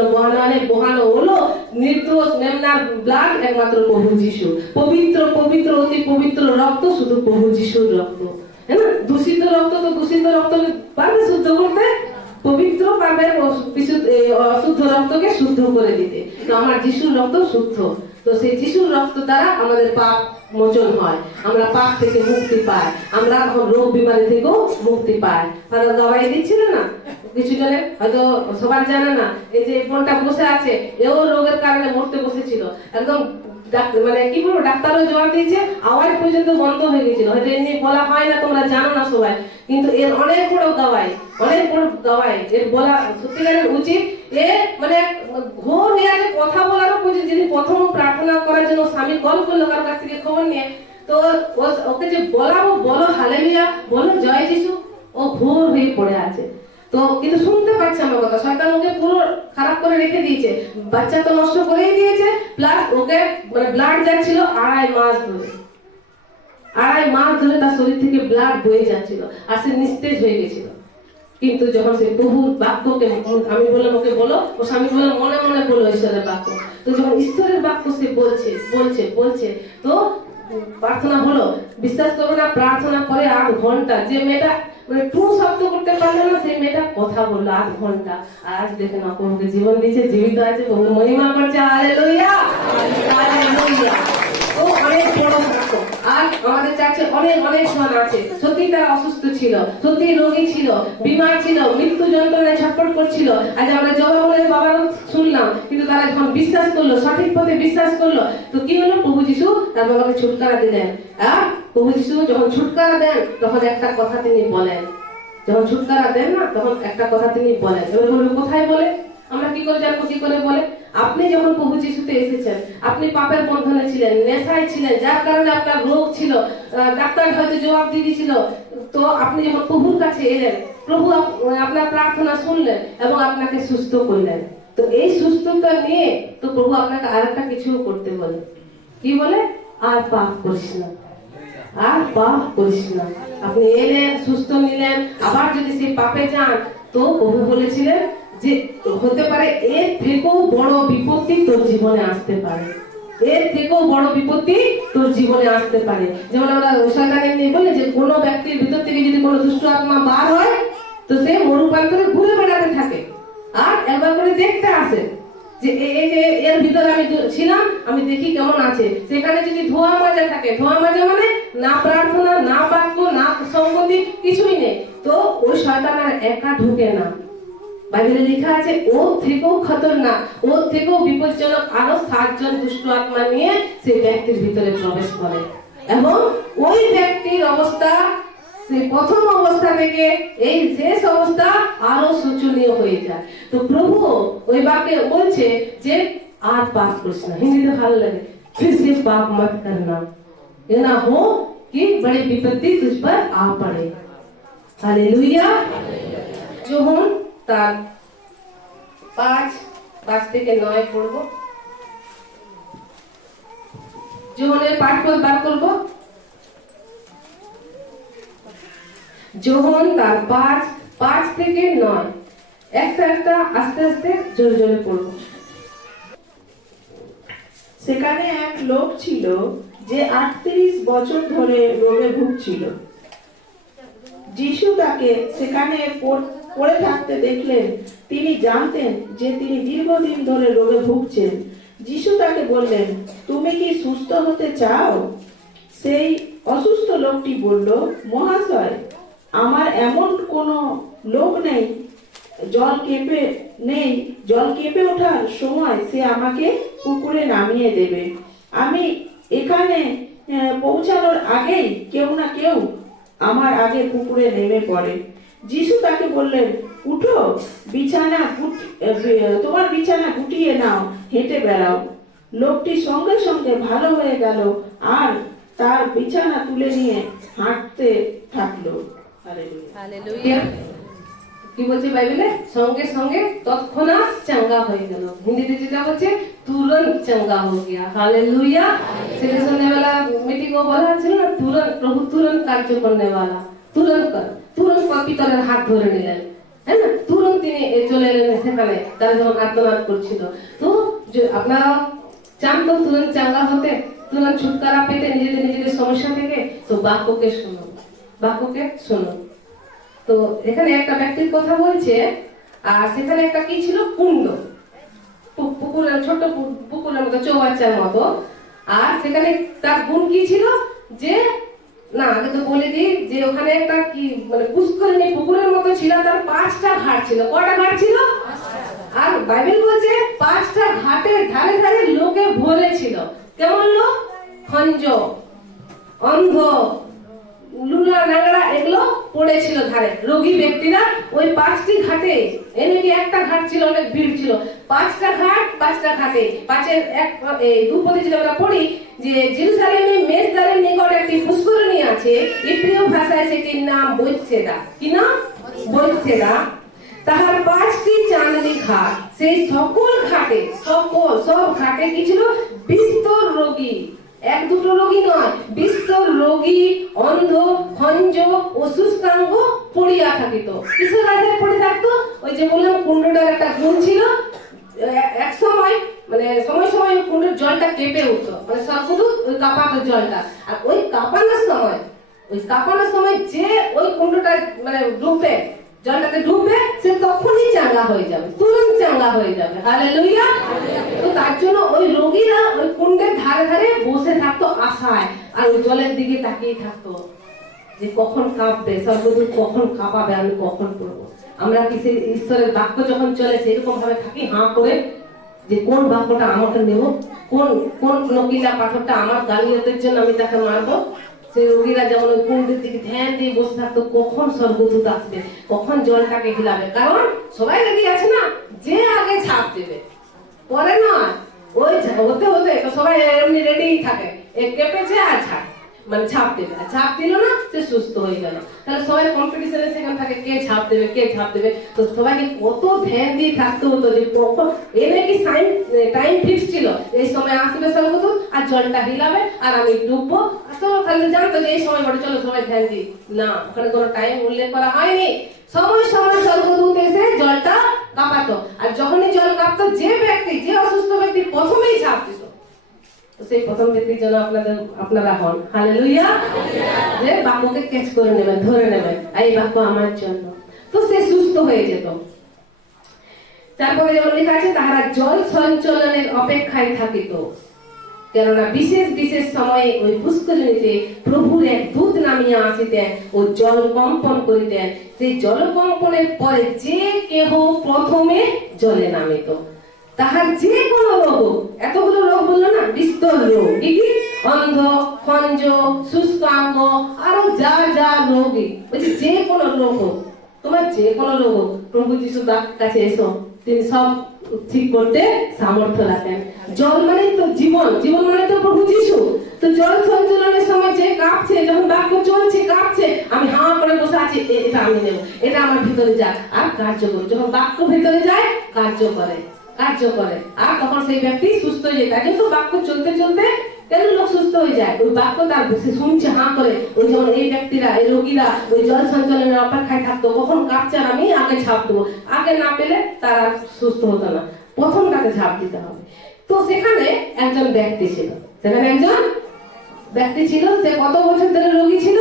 বহানো হলো নির্দোষ মেমনার ব্লাড একমাত্র প্রভু যিশু। পবিত্র পবিত্র অতি পবিত্র রক্ত শুধু প্রভু যিশুর রক্ত, হ্যাঁ না? দূষিত রক্ত তো দূষিত রক্ত পারবে শুদ্ধ করতে, পবিত্র পারবে অশুদ্ধ রক্তকে শুদ্ধ করে দিতে। তো আমার যিশুর রক্ত শুদ্ধ, তো সেই যিশুর রক্ত দ্বারা আমাদের পাপ মোচন হয়, আমরা পাপ থেকে মুক্তি পাই, আমরা রোগ বিমারি থেকেও মুক্তি পাই। তারা দাওয়াই দিচ্ছিল না কিছু জনে, হয়তো সবার জানে না, এই যে বোনটা বসে আছে এও রোগের কারণে মরতে বসেছিল, একদম মানে কি বলবো, ডাক্তারও জবাব দিয়েছে, আওয়াজ পর্যন্ত বন্ধ হয়ে গেছিল। হয়তো এমনি বলা হয় না, তোমরা জানো না সবাই, কিন্তু এর অনেক বড় দাওয়াই, অনেক বড় দাওয়াই এর বলা সত্যিকারের উচিত। এ মানে ঘোর হয়ে আছে, কথা বলারও উচিত। যিনি প্রথম প্রার্থনা করার জন্য স্বামী কল করলো কারোর কাছ থেকে খবর নিয়ে, তো ওকে যে বলাবো, বলো হালেলুয়া, বলো জয় যিশু, ও ঘোর হয়ে পড়ে আছে। তো কিন্তু শুনতে পাচ্ছে আমার কথা, শয়তান ওকে পুরো খারাপ করে রেখে দিয়েছে, বাচ্চা তো নষ্ট করেই দিয়েছে, প্লাস ওকে মানে ব্লাড যাচ্ছিল 2.5 মাস ধরে, 2.5 মাস ধরে তার শরীর থেকে ব্লাড বয়ে যাচ্ছিল, আর সে নিস্তেজ হয়ে গেছিল। কিন্তু যখন সে প্রভুর বাক্যকে আমি বললাম ওকে বলো, ও স্বামী বলে মনে মনে বলো ঈশ্বরের বাক্য। তো যখন ঈশ্বরের বাক্য সে বলছে বলছে বলছে, তো প্রার্থনা হলো, বিশ্বাস করবে না, প্রার্থনা করে 8 ঘন্টা, যে মেয়েটা মানে টু শব্দ করতে পারলো না, সেই মেয়েটা কথা বললো 8 ঘন্টা। আর আজ দেখে না, প্রভুকে জীবন দিয়েছে, জীবিত আছে, প্রভু মহিমা করছে, হালেলুয়া হালেলুয়া। ও অনেক বড় ভক্ত। আর আমাদের চার্চে অনেক অনেক জন আছে, সত্যি তারা অসুস্থ ছিল, সত্যি রোগী ছিল, বিমার ছিল, মৃত্যু যন্ত্রণায় ছটফট করছিল। আজ আমরা জবাবলের বাবার শুনলাম, কিন্তু তারা যখন বিশ্বাস করলো, সঠিক পথে বিশ্বাস করলো, তো কি হলো, প্রভু যিশু তার বাবাকে ছুটকারা দিলেন। আর প্রভু যিশু যখন ছুটকারা দেন, তখন একটা কথা তিনি বলেন, যখন ছুটকারা দেন না, তখন একটা কথা তিনি বলেন। এবার বলবে কোথায় বলে, আমরা কি করে জানবো কি করে বলে? আপনি যখন প্রভু যিশুতে এসেছেন, আপনি পাপের বন্ধনে ছিলেন, নেশায় ছিলেন, যার কারণে আপনার রোগ ছিল, ডাক্তার হয়তো জবাব দিয়ে দিয়েছিল, তো আপনি যখন প্রভুর কাছে এলেন, প্রভু আপনার প্রার্থনা শুনলেন এবং আপনাকে সুস্থ করলেন। তো এই সুস্থতা নিয়ে তো প্রভু আপনাকে আরেকটা কিছু করতে বলে, কি বলে? আর পাপ করিস না, আর পাপ করিস না। আপনি এলেন, সুস্থ নিলেন, আবার যদি সেই পাপে যান, তো প্রভু বলেছিলেন যে হতে পারে এর থেকেও বড় বিপত্তি তোর জীবনে আসতে পারে, এর থেকেও বড় বিপত্তি তোর জীবনে আসতে পারে। যেমন আমরা শয়তানে নিয়ে বলে যে কোনো ব্যক্তির ভিতর থেকে যদি কোনো দুষ্ট আত্মা বার হয়, তো সে মরুপ্রান্তরে ঘুরে বেড়াতে থাকে, আর একবার করে দেখতে আসে যে এই যে এর ভিতরে আমি ছিলাম, আমি দেখি কেমন আছে। সেখানে যদি ধোয়া মাজা থাকে, ধোয়া মাজা মানে না প্রার্থনা, না বাক্য, না সংগতি, কিছুই নেই, তো ওই শয়তান আর একা ঢুকে না। বাইবেলে লেখা আছে ওর থেকেও খতরনাক, ওর থেকেও বিপজ্জনক আরো 7 জন দুষ্ট আত্মা নিয়ে সেই ব্যক্তির ভিতরে প্রবেশ করে, এবং ওই ব্যক্তির অবস্থা সে প্রথম অবস্থা থেকে এই শেষ অবস্থা আরো শোচনীয় হয়ে যায়। তো প্রভু ওই বাক্যে বলছে যে আর পাপ করিস না, হিন্দিতে ভালো লাগে, फिर से पाप मत करना, ये ना हो कि बड़ी विपत्ति तुझ पर आ पड़े। हालेलुया। जोहन তার 5 থেকে 9 পড়বো। যোহনের পাঠ পদ বার করবো। যোহন তার 5 থেকে 9, একটা একটা আস্তে আস্তে জোরে জোরে পড়বো। সেখানে এক লোক ছিল যে 38 বছর ধরে রোগে ভুগছিল। যিশু তাকে সেখানে পড়ে থাকতে দেখলেন। তিনি জানতেন যে তিনি দীর্ঘদিন ধরে রোগে ভুগছেন। যিশু তাকে বললেন, তুমি কি সুস্থ হতে চাও? সেই অসুস্থ লোকটি বলল, মহাশয়, আমার এমন কোনো লোক নেই, জল কেঁপে ওঠার সময় সে আমাকে পুকুরে নামিয়ে দেবে। আমি এখানে পৌঁছানোর আগেই কেউ না কেউ আমার আগে পুকুরে নেমে পড়ে। যিশু তাকে বললেন, উঠো, তোমার বিছানা গুটিয়ে নাও, হেঁটে বেড়াও। লোকটি সঙ্গে সঙ্গে ভালো হয়ে গেল আর তার বিছানা তুলে নিয়ে হাঁটতে থাকলো। হালেলুয়া। হালেলুয়া। কি বলছে বাইবেলে? সঙ্গে সঙ্গে তৎক্ষণাৎ চাঙ্গা হয়ে গেল। হিন্দিতে যেটা বলছে তুরন্ত চাঙ্গা হয়ে গিয়া। हालेलुया। সেটা সন্ধ্যাবেলা মিটিং বলা ছিল না, তুরন্ত প্রভু তুরন্ত কার্য করনে वाला, তুরন্ত কর। তুরন্ত পিতরের হাত ধরে নিলেন, হ্যাঁ না, তুরন্ত তিনি চলে এলেন সেখানে তারা যখন আর্তনাদ করছিল। তো আপনারা চান তো তুরন্ত চাঙ্গা হতে, তুরন্ত ছুটকারা পেতে নিজেদের সমস্যা থেকে? তো বাক্যকে শুনুন, বাক্যকে শুনুন। তো এখানে একটা ব্যক্তির কথা বলছে, আর সেখানে একটা কি ছিল? কুণ্ড, পুকুরের ছোট পুকুরের মতো, চৌবাচ্চার মতো। আর সেখানে তার গুণ কি ছিল? যে না, আগে তো বলে দিই যে ওখানে একটা কি মানে পুষ্করিণী পুকুরের মতো ছিল, তার 5টা ঘাট ছিল। কটা ঘাট ছিল? আর বাইবেল বলছে 5টা ঘাটের ধারে ধারে লোকে ভরে ছিল। কেমন লোক? খঞ্জ, অন্ধ, লুলা নাগড়া এগুলো পড়েছিল ধারে, রোগী ব্যক্তিরা ওই 5টি ঘাটে। এনে কি একটা ঘাট ছিল, অনেক ভিড় ছিল। 5টা ঘাট, 5টা ঘাটে। 5-এর 2 পদে যদি আমরা পড়ি যে জেরুজালেমে মেজদারের নিকট একটি পুষ্করিণী আছে, ইব্রিয় ভাষায় সেটির নাম বৈতসেদা। কি নাম? বৈতসেদা। তাহার 5টি চাঁদনি ঘাট, সেই সকল ঘাটে, সব ঘাটে কি ছিল? বিস্তর রোগী, 1-2 রোগী নয়, বিস্তর রোগী, অন্ধ, খঞ্জ ও শুষ্কাঙ্গ পড়িয়া থাকিত। কিসের কাছে পড়ে থাকতো? ওই যে বললাম কুণ্ডটার একটা গুণ ছিল, এক সময় মানে সময় সময় কুণ্ডের জলটা কেঁপে উঠতো, মানে সবশুধু ওই কাঁপাতো জলটা। আর ওই কাঁপানোর সময় যে ওই কুণ্ডটা মানে ডুববে, জলটাতে ডুববে, সে তখনই চাঙ্গা হয়ে যাবে, তুরন্ত চাঙ্গা হয়ে যাবে। হালেলুয়া। তো তার জন্য ওই রোগীরা ওই কুণ্ডের ধারে ধারে বসে থাকতো আশায়, আর ওই জলের দিকে তাকিয়ে থাকতো যে কখন কাঁপবে, সর্বদূর কখন কাঁপাবে, আমি কখন পড়বো। আমরা কি সেই ঈশ্বরের বাক্য যখন চলে সেরকম ভাবে থাকি হাঁ করে, যে কোন বাক্যটা আমাকে নেব, কোন নকিলা পাথরটা আমার গালিয়তের জন্য আমি তাকে মারবো। সেই রোগীরা যেমন ওই কুণ্ডের দিকে ধ্যান দিয়ে বসে থাকতো, কখন স্বর্গদূত আসবে, কখন জলটাকে হিলাবে। কারণ সবাই রেডি আছে না, যে আগে ছাপ দেবে, পরে নয়। ওই হতে হতে তো সবাই এমনি রেডিই থাকে, কেঁপেছে আর ছাপ দেবে, ছাপ দিল না, সে সুস্থ হয়ে গেল। তাহলে সবাই কম্পিটিশনে সেখানে থাকে, কে ছাপ দেবে। তো সবাইকে কত ধ্যান দিয়ে থাকতে হতো যে কখন এনে কি টাইম ফিক্স ছিল, এই সময় আসবে স্বর্গদূত আর জলটা হিলাবে আর আমি ডুববো। তো তাহলে জানতো যে এই সময় বলে চলো সবাই ধ্যান দিই। না, ওখানে কোনো টাইম উল্লেখ করা হয়নি। সময় স্বর্গদূত এসে জলটা কাঁপাতো, আর যখনই জল কাঁপতো, যে অসুস্থ ব্যক্তি প্রথমেই ছাপ দিত, সেই প্রথম ব্যক্তির জন্য আপনারা হন। হালেলুয়া। যে বাক্যকে ক্যাচ করে নেবেন, ধরে নেবেন, এই বাক্য আমার জন্য, তো সে সুস্থ হয়ে যেত। তারপরে যেমন লেখা আছে, তাহারা জল সঞ্চালনের অপেক্ষায় থাকিত, কেননা বিশেষ বিশেষ সময়ে ওই পুষ্করিণীতে প্রভুর এক দূত নামিয়া আসিতেন ও জল কম্পন করিতেন। সেই জলকম্পনের পরে যে কেহ প্রথমে জলে নামিত, তাহার যে কোনো রোগ, এতগুলো রোগ বললো না, বিস্তর রোগ, কি অন্ধ, খঞ্জ, শুষ্কাঙ্গ, আরো যা রোগী, বলছি যে কোনো রোগ হোক, তোমার যে কোনো রোগ হোক, প্রভু যিশু তার কাছে এসো, তিনি সব ঠিক করতে সামর্থ্য রাখেন। জল মানে তো জীবন মানে তো প্রভু যিশু। তো জল সঞ্চালনের সময় যে কাঁপছে, যখন বাক্য চলছে কাঁপছে, আমি হাঁ করে বসে আছি, এটা আমি নেব, এটা আমার ভিতরে যাক আর কার্য করে। যখন বাক্য ভিতরে যায়, কার্য করে, আর তখন সেই ব্যক্তি সুস্থ হয়ে যায়। তাই কিন্তু বাক্য চলতে চলতে কেন লোক সুস্থ হয়ে যায়? ওই বাক্য তার বসে শুনছে হাঁ করে। ওই যেমন এই ব্যক্তিরা, এই রোগীরা ওই জল সঞ্চালনের অপেক্ষায় থাকতো, কখন কাঁপছে আর আমি আগে ঝাঁপ দেবো। আগে না পেলে তারা সুস্থ হতো না, প্রথমটাকে ঝাঁপ দিতে হবে। তো সেখানে একজন ব্যক্তি ছিল, সে কত বছর ধরে রোগী ছিল?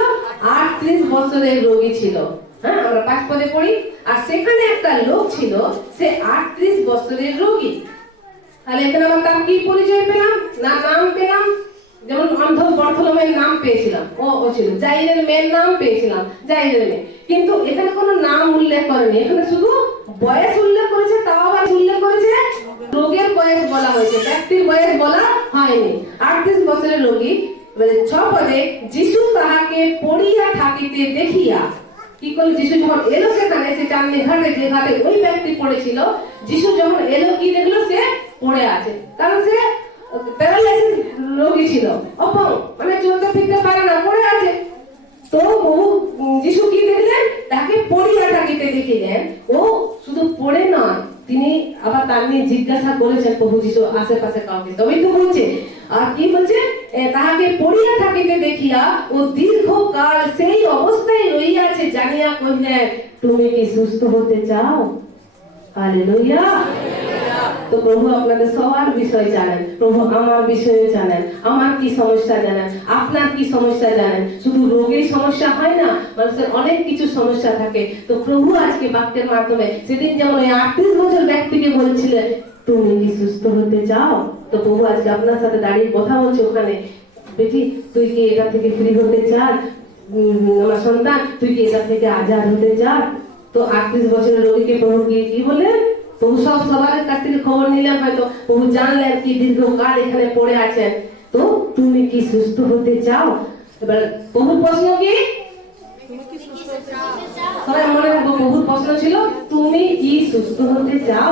38 বছরের রোগী ছিল। হ্যাঁ, আমরা 5 পদে পড়ি। আর সেখানে একটা লোক ছিল, সে 38 বছরের রোগী। তাহলে এখানে আমরা তার কি পরিচয় পেলাম না, নাম পেলাম। যেমন অন্ধ বর্থলোমের নাম পেয়েছিলাম, ও ছিল। জাইরের মেয়ের নাম পেয়েছিলাম, জাইরের মেয়ে। কিন্তু এখানে কোনো নাম উল্লেখ করেনি, এখানে শুধু বয়স উল্লেখ করেছে। তাও আবার উল্লেখ করেছে রোগের বয়স বলা হয়েছে, ব্যক্তির বয়স বলা হয়নি। 38 বছরের রোগী। 6 পদে, যিশু তাহাকে পড়িয়া থাকিতে দেখিয়া, কি করলো? যিশু যখন এলো সেখানে, সে চাঁদনি ঘাটে, যে ঘাটে ওই ব্যক্তি পড়েছিল, যিশু যখন এলো, কি দেখলো? সে পড়ে আছে। কারণ সে প্যারালাইসিস রোগী ছিল, অপং, মানে চলতে ফিরতে পারে না, পড়ে আছে। তো যিশু কি দেখলেন? তাকে পড়িয়া থাকিতে দেখিলেন ও তিনি আবার তার নিয়ে জিজ্ঞাসা করেছেন প্রভু যিশু আশেপাশে কাউকে, তবেই তো বলছে। আর কি বলছে, তাহাকে পড়িয়া থাকিতে দেখিয়া ও দীর্ঘকাল সেই অবস্থায় রইয়াছে, জানিয়া কহিলেন, তুমি কি সুস্থ হতে চাও? হালেলুয়া। তো প্রভু আপনাদের সবার বিষয় জানেন, প্রভু আমার বিষয়ে জানেন, আমার কি সমস্যা জানেন, আপনার কি সমস্যা জানেন। শুধু রোগের সমস্যা হয় না, মানুষের অনেক কিছু সমস্যা থাকে। তো প্রভু আজকে বাক্যের মাধ্যমে, সেদিন যেমন ওই 38 বছর ব্যক্তিকে বলছিলেন, তুমি কি সুস্থ হতে চাও, তো প্রভু আজকে আপনার সাথে দাঁড়িয়ে কথা বলছে ওখানে, বেটি তুই কি এটা থেকে ফ্রি হতে চাস? আমার সন্তান, তুই কি এটা থেকে আজাদ হতে চাস? তো 38 বছরের রোগীকে প্রভু কি বললেন? প্রভু সবার কাছ থেকে খবর নিলেন, হয়তো প্রভু জানলেন কি দীর্ঘকাল এখানে পড়ে আছেন, তো তুমি কি সুস্থ হতে চাও? এবার প্রভুর প্রশ্ন কি? সবাই মনে রাখবো, প্রভুর প্রশ্ন ছিল, তুমি কি সুস্থ হতে চাও?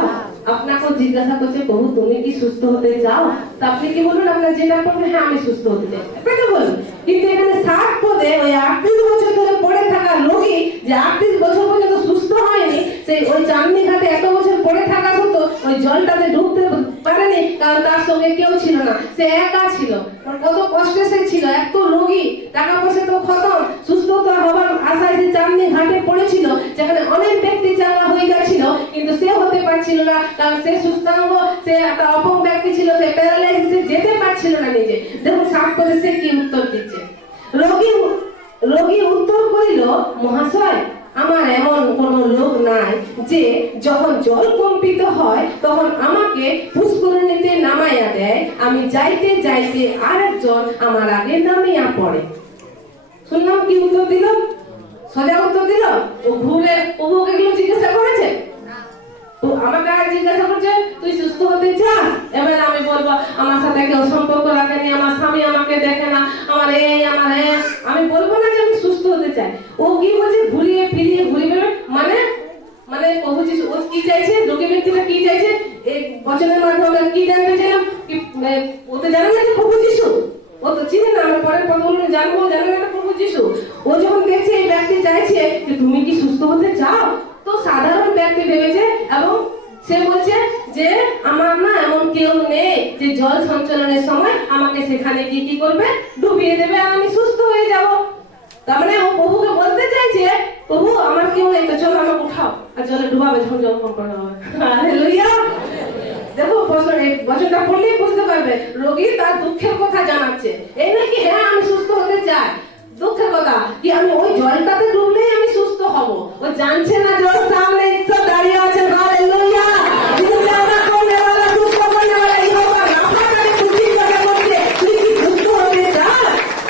আপনাকেও জিজ্ঞাসা করছে, প্রভু তুমি কি সুস্থ হতে চাও? তা আপনি কি বলবেন? আপনার যেটা করবেন, হ্যাঁ আমি সুস্থ হতে চাই, এটা বলুন। কিন্তু এখানে 60 পদে ওই 38 বছর ধরে পড়ে থাকা রোগী, যে 38 বছর পর্যন্ত সুস্থ হয়নি, সেই ওই চাঁদনি ঘাটে এত বছর পড়ে থাকা সত্ত্বেও ওই জলটাতে ডুবতে পারেনি, কারণ তার সঙ্গে কেউ ছিল না, সে একা ছিল। কত কষ্টে সে ছিল, এত রোগী, টাকা পয়সা তো খতম, সুস্থতা হবার আশায় যে চাঁদনি ঘাটে পড়েছিল, যেখানে অনেক ব্যক্তি চাঙ্গা হয়ে গেছিল, কিন্তু সে হতে পারছিল না, কারণ সে সুস্থাঙ্গ, সে একটা অপং ব্যক্তি ছিল, সে প্যারালাইজ, সে যেতে পারছিল না নিজে। দেখুন 60 পদে সে কি উত্তর দিচ্ছে। রোগী উত্তর করিল, মহাশয়, আমার এমন কোন লোক নাই যে যখন জল কম্পিত হয় তখন আমাকে পুষ্করিণীতে নামাইয়া দেয়, আমি যাইতে যাইতে আরেকজন আমার আগে নামিয়া পড়ে। শুনলাম কি উত্তর দিল? সোজা উত্তর দিল। ও ঘুরে প্রভুকে এগুলো জিজ্ঞাসা করেছে? তো আমাকে আর জিজ্ঞাসা করছে, তুই সুস্থ হতে চাস? এবার আমি বলবো, আমার সাথে কেউ সম্পর্ক রাখেনি, আমার স্বামী আমাকে দেখে না, আমার আমি বলবো না যে আমি সুস্থ হতে চাই। ও কি বলছে, ঘুরিয়ে ফিরিয়ে ঘুরিয়ে, মানে প্রভু যিশু ও কি চাইছে, রোগী ব্যক্তিটা কি চাইছে, এই বচনের মাধ্যমে আমরা কি জানতে চাইলাম? ও তো জানে না যে প্রভু যিশু, ও তো চিনে না, আমরা পরের কথাগুলো জানবো, জানে না প্রভু যিশু। ও যখন দেখছে এই ব্যক্তি চাইছে যে তুমি কি সুস্থ হতে চাও, তো সাধারণ ব্যক্তি ভেবেছে, এবং সে বলছে যে আমার না এমন কেউ নেই যে জল সঞ্চালনের সময় আমাকে সেখানে গিয়ে কি করবে, ডুবিয়ে দেবে, আর আমি সুস্থ হয়ে যাব। তার মানে ও প্রভুকে বলতে চাইছে, প্রভু আমার কেউ নেই, তো চলো আমাকে উঠাও আর জলে ডুবাবে, যখন জল কম্পন হবে। হালেলুয়া। দেখো বচনটা পড়লেই বুঝতে পারবে, রোগী তার দুঃখের কথা জানাচ্ছে, এই নাকি হ্যাঁ আমি সুস্থ হতে চাই, দুঃখের কথা কি আমি ওই জলটাতে ডুবলেই আমি সুস্থ হব। ও জানছে না জল সামনে ঈশ্বর দাঁড়িয়ে আছেন। হালেলুয়া।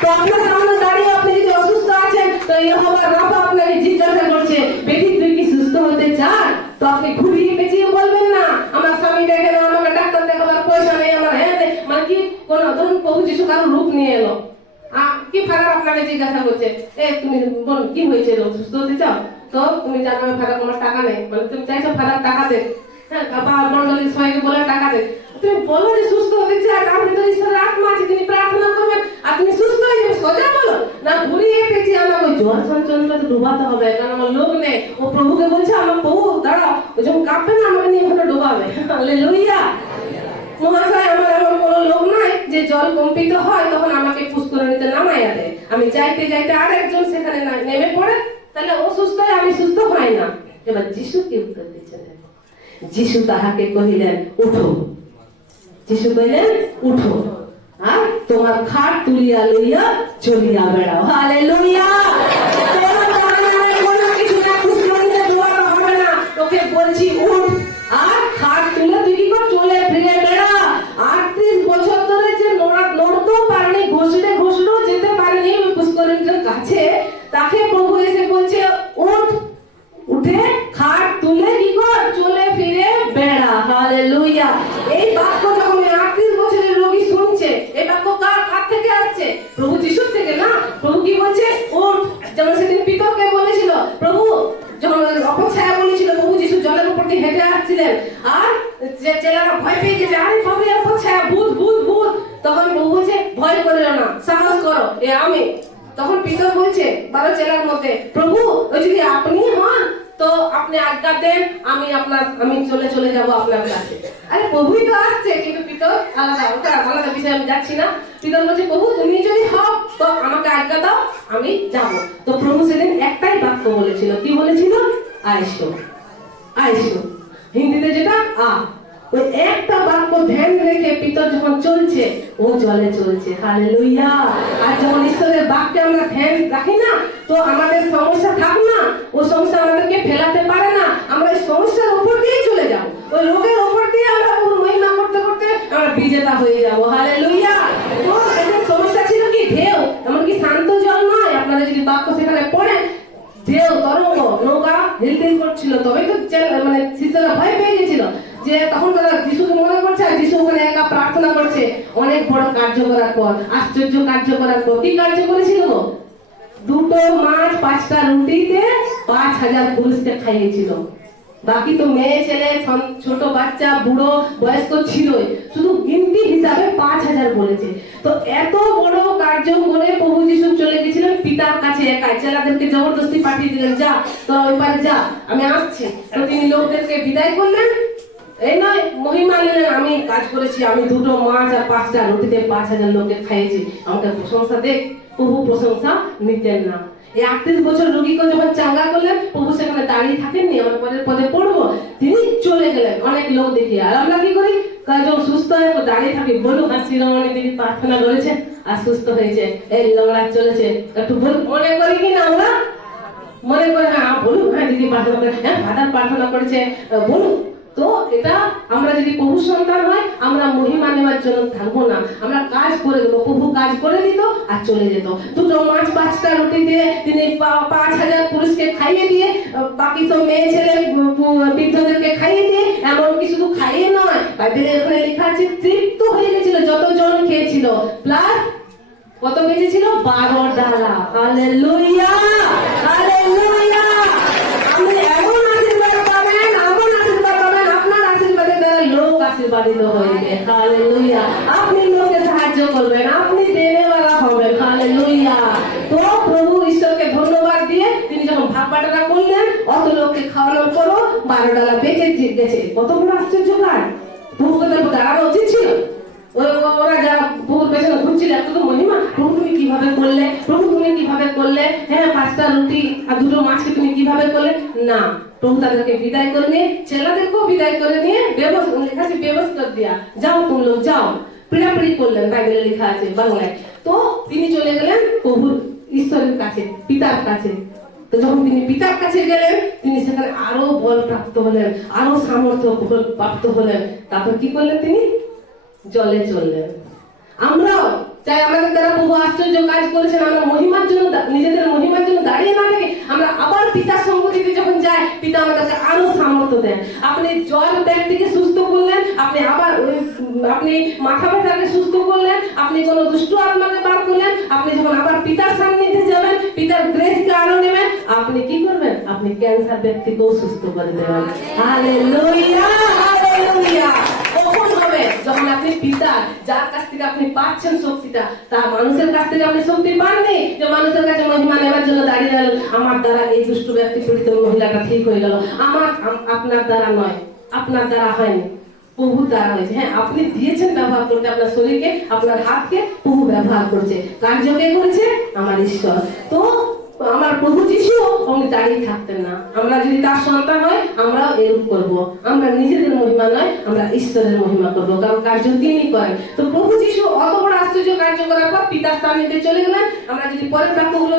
তো আপনার সামনে দাঁড়িয়ে আপনি যদি অসুস্থ আছেন, তো ইয়েহোবা রাফা আপনাকে জিজ্ঞাসা করছে, বেটি তুই কি সুস্থ হতে চাস? তো আপনি ঘুরিয়ে পেঁচিয়ে বলবেন না, আমার স্বামী দেখে না, আমাকে ডাক্তার দেখাবার পয়সা নেই, আমার হ্যাঁ মানে কি কোন ধরুন প্রভু যিশু কারো রূপ নিয়ে এলো, কি ফারাক আপনাকে জিজ্ঞাসা করছে, তুমি বল কি হয়েছে, সুস্থ হতে চাও? তো তুমি জানো ফারাক আমার টাকা নেই, মানে তুমি চাইছো ফারাক টাকা দে, হ্যাঁ বাবা মন্ডলীর সবাইকে বলে টাকা দে, তুমি বলো যে সুস্থ হতে চাই, তার ভিতরে ঈশ্বরের আত্মা আছে, তিনি প্রার্থনা করবেন আর তুমি সুস্থ হয়ে যাবে, সোজা বলো না ঘুরিয়ে পেঁচিয়ে আমাকে জল সঞ্চালনটাতে ডুবাতে হবে, কারণ আমার লোক নেই। ও প্রভুকে বলছে, আমার প্রভু দাঁড়াও, ও যখন কাঁপবে না আমাকে নিয়ে ওখানে ডুবাবে। হালেলুয়া। মহাশয়, আমার এমন কোনো লোক নাই যে জল কম্পিত হয় তখন আমাকে পুষ্করিণীতে নামাইয়া দেয়, আমি যাইতে যাইতে আরেকজন সেখানে নেমে পড়ে, তাহলে ও সুস্থ হয়, আমি সুস্থ হয় না। এবার যিশু কি উত্তর দিচ্ছেন? যিশু তাহাকে কহিলেন, উঠো। যিশু কহিলেন, উঠো, আর তোমার খাট তুলিয়া লইয়া চলিয়া বেড়াও। হালেলুয়া। তোকে বলছি উঠ, আর খাট তুলে তুই কি কর, চলে ফিরে বেড়া। 38 বছর ধরে যে নড়তেও পারেনি, ঘষলেও যেতে পারেনি পুষ্করিণীর কাছে, তাকে প্রভু এসে বলছে উঠ, উঠে খাট তুলে কি কর, চলে ফিরে বেড়া। হালেলুয়া। এই বাক্য যখন 38 বছরের রোগী শুনছে, এই বাক্য কার থেকে আসছে? প্রভু যিশুর থেকে না। প্রভু কি বলছে, উঠ। যেমন সেদিন পিতরকে বলেছিল, প্রভু যখন অপছায়া বলেছিল, প্রভু যিশু জলের উপর দিয়ে হেঁটে আসছিলেন, আর যে চেলারা ভয় পেয়ে গেছে, আরে প্রভু অপছায়া, ভূত ভূত ভূত, তখন প্রভু বলছে ভয় করিও না, সাহস করো, আমি। তখন পিতর বলছে 12 চেলার মধ্যে, প্রভু ওই যদি আপনি হন তো আপনি আজ্ঞা দেন, আমি চলে যাব আপনার কাছে। আরে প্রভুই তো আসছে, কিন্তু পিতর আলাদা, ওটা আলাদা বিষয়, আমি যাচ্ছি না। পিতর বলছে প্রভু তুমি যদি হও তো আমাকে আজ্ঞা দাও, আমি যাব। তো প্রভু সেদিন একটাই বাক্য বলেছিল, কি বলেছিল? আইসো, আইসো, হিন্দিতে যেটা আ। ওই একটা বাক্য ধ্যান রেখে পিতর যখন চলছে, ও জলে চলছে। হালেলুয়া। আর যখন ঈশ্বরের বাক্যে আমরা ধ্যান রাখি না, তো আমাদের সমস্যা থাক না, ও সমস্যা আমাদেরকে ফেলাতে পারে না। আমরা ওই সমস্যার উপর দিয়েই চলে যাব, ওই রোগের উপর দিয়ে আমরা মহিমা করতে করতে আমরা বিজেতা হয়ে যাব। হালেলুয়া। তো এদের সমস্যা ছিল কি? ঢেউ, এমনকি শান্ত জল নয়। আপনারা যদি বাক্য সেখানে পড়েন, ঢেউ, তরঙ্গ, নৌকা হিলহিল করছিল। তবে তো মানে শিষ্যরা ভয় পেয়ে গেছিল, যে তখন তারা যিশুকে মনে করছে, আর যিশু ওখানে একা প্রার্থনা করছে। অনেক বড় কার্য করার পর, আশ্চর্য কার্য করার পর, কি কার্য করেছিল? 2টো মাছ 5টা রুটিতে 5000 পুরুষকে খাইয়েছিল। বাকি তো মেয়ে ছেলে, ছোট বাচ্চা, বুড়ো, বয়স্ক ছিলই, শুধু গিনতি হিসাবে 5000 বলেছে। তো এত বড় কার্য করে প্রভু যিশু চলে গেছিলেন পিতার কাছে একাই। ছেলেদেরকে জবরদস্তি পাঠিয়ে দিলেন, যা তো ওইপারে যা, আমি আসছি। তো তিনি লোকদেরকে বিদায় করলেন। এই নয় মহিমা নিলেন, আমি কাজ করেছি, আমি 2টো মাছ আর 5টা রুটিতে 5000 লোককে খাইয়েছি, আমাকে প্রশংসা দেখ। প্রভু প্রশংসা নিতেন না। এই 38 বছর রোগীকে যখন চাঙ্গা করলেন, প্রভু সেখানে দাঁড়িয়ে থাকেননি, আমার পরের পদে পড়বো, তিনি চলে গেলেন অনেক লোক দেখিয়ে। আর আমরা কি করি? যখন সুস্থ হয়ে দাঁড়িয়ে থাকি, বলুন আর শিরোমণি দিদি প্রার্থনা করেছে আর সুস্থ হয়েছে, এই লড়া চলেছে, একটু মনে করি কি না? আমরা মনে করে হ্যাঁ বলুন, হ্যাঁ দিদি প্রার্থনা করে, হ্যাঁ ফাদার প্রার্থনা করেছে, বলুন। তো এটা আমরা যদি প্রভু সন্তান হয়, আমরা মহিমা নেওয়ার জন্য থাকবো না, আমরা কাজ করে দেবো। প্রভু কাজ করে দিত আর চলে যেত। 2টো মাছ 5টা রুটি দিয়ে তিনি 5000 পুরুষকে খাইয়ে দিয়ে, বাকি তো মেয়ে ছেলে বৃদ্ধদেরকে খাইয়ে দিয়ে, এমনকি শুধু খাইয়ে নয়, বাইবেলে এখানে লেখা আছে তৃপ্ত হয়ে গেছিল যতজন খেয়েছিল। প্লাস কত বেঁচেছিল? 12 ডালা। Hallelujah, hallelujah. আপনি এমন আশীর্বাদ পাবেন, এমন আশীর্বাদ পাবেন, আপনার আশীর্বাদের দ্বারা লোক আশীর্বাদিত হইবে। হালেলুয়া। আপনি লোককে সাহায্য করবেন, আপনি দেনেওয়ালা হবেন। হালেলুয়া। তো প্রভু ঈশ্বরকে ধন্যবাদ দিয়ে তিনি যখন ভাগ বাটোয়ারা করলেন, অত লোককে খাওয়ানোর পরও 12 ডালা বেঁচে গেছে। কত বড় আশ্চর্য কাজ! প্রভুকে দাঁড়ানো উচিত ছিল। ওরা যারা প্রভুর পেছনে ঘুরছিল, এত তো মহিমা, প্রভু তুমি কিভাবে করলে, প্রভু তুমি কিভাবে করলে, হ্যাঁ 5টা রুটি আর 2টো মাছকে তুমি কিভাবে করলে? না, প্রভু তাদেরকে বিদায় করে নিয়ে, ছেলেদেরকেও বিদায় করে নিয়ে ব্যবস্থা দিয়া, যাও তুমি লোক যাও, পিড়াপিড়ি করলেন, বাইবেলে লেখা আছে বাংলায়। তো তিনি চলে গেলেন প্রভুর ঈশ্বরের কাছে, পিতার কাছে। তো যখন তিনি পিতার কাছে গেলেন, তিনি সেখানে আরো বল প্রাপ্ত হলেন, আরো সামর্থ্য প্রাপ্ত হলেন। তারপর কি করলেন? তিনি জলে চললেন। আমরাও চাই আমাদের দ্বারা প্রভু আশ্চর্য কাজ করেছেন, আমরা মহিমার জন্য, নিজেদের মহিমার জন্য দাঁড়িয়ে না থেকে আমরা আবার পিতার সঙ্গতিতে যখন যাই, পিতা আমাদেরকে আরো সামর্থ্য দেন। আপনি জ্বর ব্যক্তিকে সুস্থ করলেন, আপনি আবার আপনি মাথা ব্যথাকে সুস্থ করলেন, আপনি কোনো দুষ্ট আত্মাকে বার করলেন, আপনি যখন আবার পিতার সান্নিধ্যে যাবেন, পিতার গ্রেসকে আরো নেবেন, আপনি কি করবেন? আপনি ক্যান্সার ব্যক্তিকেও সুস্থ করে দেবেন। Hallelujah, hallelujah. কখন হবে? যখন আপনি পিতা, যার কাছ থেকে আপনি পাচ্ছেন শক্তিটা, তার মানুষের কাছ থেকে আপনি শক্তি পাননি, যে মানুষের কাছে মহিমা নেওয়ার জন্য দাঁড়িয়ে গেল, আমার দ্বারা এই দুষ্ট ব্যক্তি পীড়িত মহিলাটা ঠিক হয়ে গেল। আপনার দ্বারা নয়, আপনার দ্বারা হয়নি, প্রভু দ্বারা হয়েছে। হ্যাঁ, আপনি দিয়েছেন ব্যবহার করতে, আপনার শরীরকে, আপনার হাতকে প্রভু ব্যবহার করছে। কার্য কে করেছে? আমার ঈশ্বর। তো আমার প্রভু যিশু উনি দাঁড়িয়ে থাকতেন না। আমরা যদি তার সন্তান হয়, আমরাও এরূপ করব। আমরা নিজেদের মহিমা নয়, আমরা ঈশ্বরের মহিমা করব, কারণ কার্য তিনি করেন। তো প্রভু যিশু অত বড় আশ্চর্য কার্য করার পর পিতার সান্নিধ্যে চলে গেলেন। আমরা যদি পরের বাক্যগুলো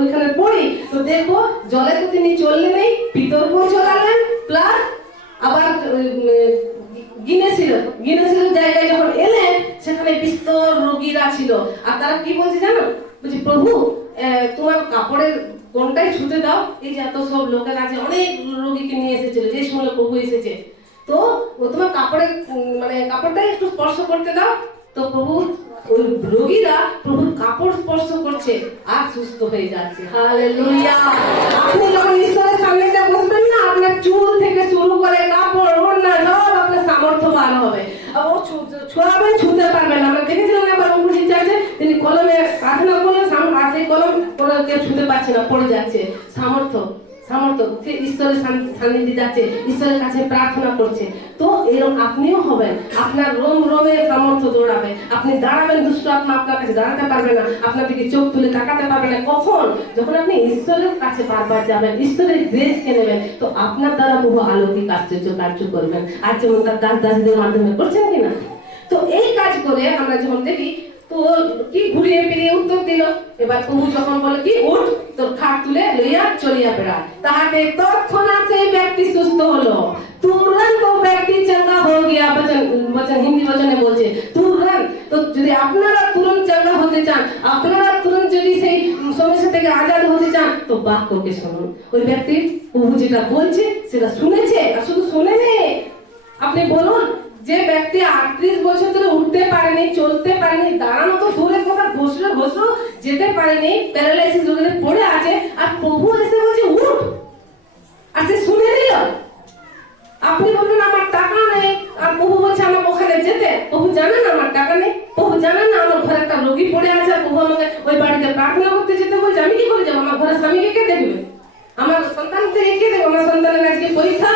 ওইখানে পড়ি, তো দেখবো জলে তো তিনি চললেনই, পিতরকেও চলালেন, প্লাস আবার গিনেছিল জায়গায় যখন এলেন, সেখানে বিস্তর রোগীরা ছিল। আর তারা কি বলছে জানো? বলছি প্রভু তোমার কাপড়ের কোনটাই ছুতে দাও, এই যে এত সব লোকের আছে, অনেক রোগীকে নিয়ে এসেছিল যে সময় প্রভু এসেছে, তো তোমার কাপড়ের মানে কাপড়টাই একটু স্পর্শ করতে দাও। তো প্রভু ওই রোগীরা প্রভুর কাপড় স্পর্শ করছে আর সুস্থ হয়ে যাচ্ছে। হালেলুয়া। আপনি যখন ঈশ্বরের সামনে বসবেন না, আপনার চুল থেকে শুরু করে কাপড়, ওড়না, সব আপনার সামর্থ্য বার হবে। ও ছোঁয়াবেন, ছুঁতে পারবেন। আমরা দেখেছিলাম একবার অঙ্কুশী চার্চে, তিনি কলমে প্রার্থনা করলেন, আর সেই কলম কেউ ছুঁতে পারছে না, পড়ে যাচ্ছে। সামর্থ্য সামর্থ্য, সে ঈশ্বরের সান্নিধ্যে যাচ্ছে, ঈশ্বরের কাছে প্রার্থনা করছে। তো এরকম আপনিও হবেন, আপনার রোম রোমে সামর্থ্য দৌড়াবে, আপনি দাঁড়াবেন, দুষ্ট আত্মা আপনার কাছে দাঁড়াতে পারবে না, আপনার দিকে চোখ তুলে তাকাতে পারবে না। কখন? যখন আপনি ঈশ্বরের কাছে বারবার যাবেন, ঈশ্বরের গ্রেসকে নেবেন, তো আপনার দ্বারা বহু অলৌকিক আশ্চর্য কার্য করবেন, আর যেমন তার দাস দাসীদের মাধ্যমে করছেন কিনা। তো এই কাজ করে আমরা যখন দেখি, তো কি ঘুরিয়ে ফিরিয়ে উত্তর দিল। এবার প্রভু যখন বলে কি, উঠ, তোর খাট তুলে লইয়া চলিয়া বেড়া, তাহাতে তৎক্ষণাৎ সেই ব্যক্তি সুস্থ হলো, तुरंत वो व्यक्ति चंगा हो गया। वचन हिंदी वचने বলছে तुरंत। তো যদি আপনারা তুরন্ত চঙ্গা হতে চান, আপনারা তুরন্ত যদি সেই সমস্যা থেকে আজাদ হতে চান, তো বাক্যকে শুনুন। ওই ব্যক্তি প্রভু যেটা বলছে সেটা শুনেছে, আর শুধু শুনেনি। আপনি বলুন, যে ব্যক্তি 38 বছর ধরে উঠতে পারেনি, চলতে পারেনি, দাঁড়ানো তো দূরের কথা, ঘষলেও যেতে পারেনি, প্যারালাইসিস রোগে পড়ে আছে, আর প্রভু এসে বলছে উঠ, আর সে শুনে নিল। আপনি বলবেন আমার টাকা নেই, আর প্রভু বলছে আমাকে ওখানে যেতে। প্রভু জানেন আমার টাকা নেই, প্রভু জানেন না আমার ঘরে একটা রোগী পড়ে আছে, আর প্রভু আমাকে ওই বাড়িতে প্রার্থনা করতে যেতে বলছে। আমি কি করে যাবো? আমার ঘরের স্বামীকে কে দেখবে? আমার সন্তানকে কে দেখবে? আমার সন্তানের আজকে পরীক্ষা।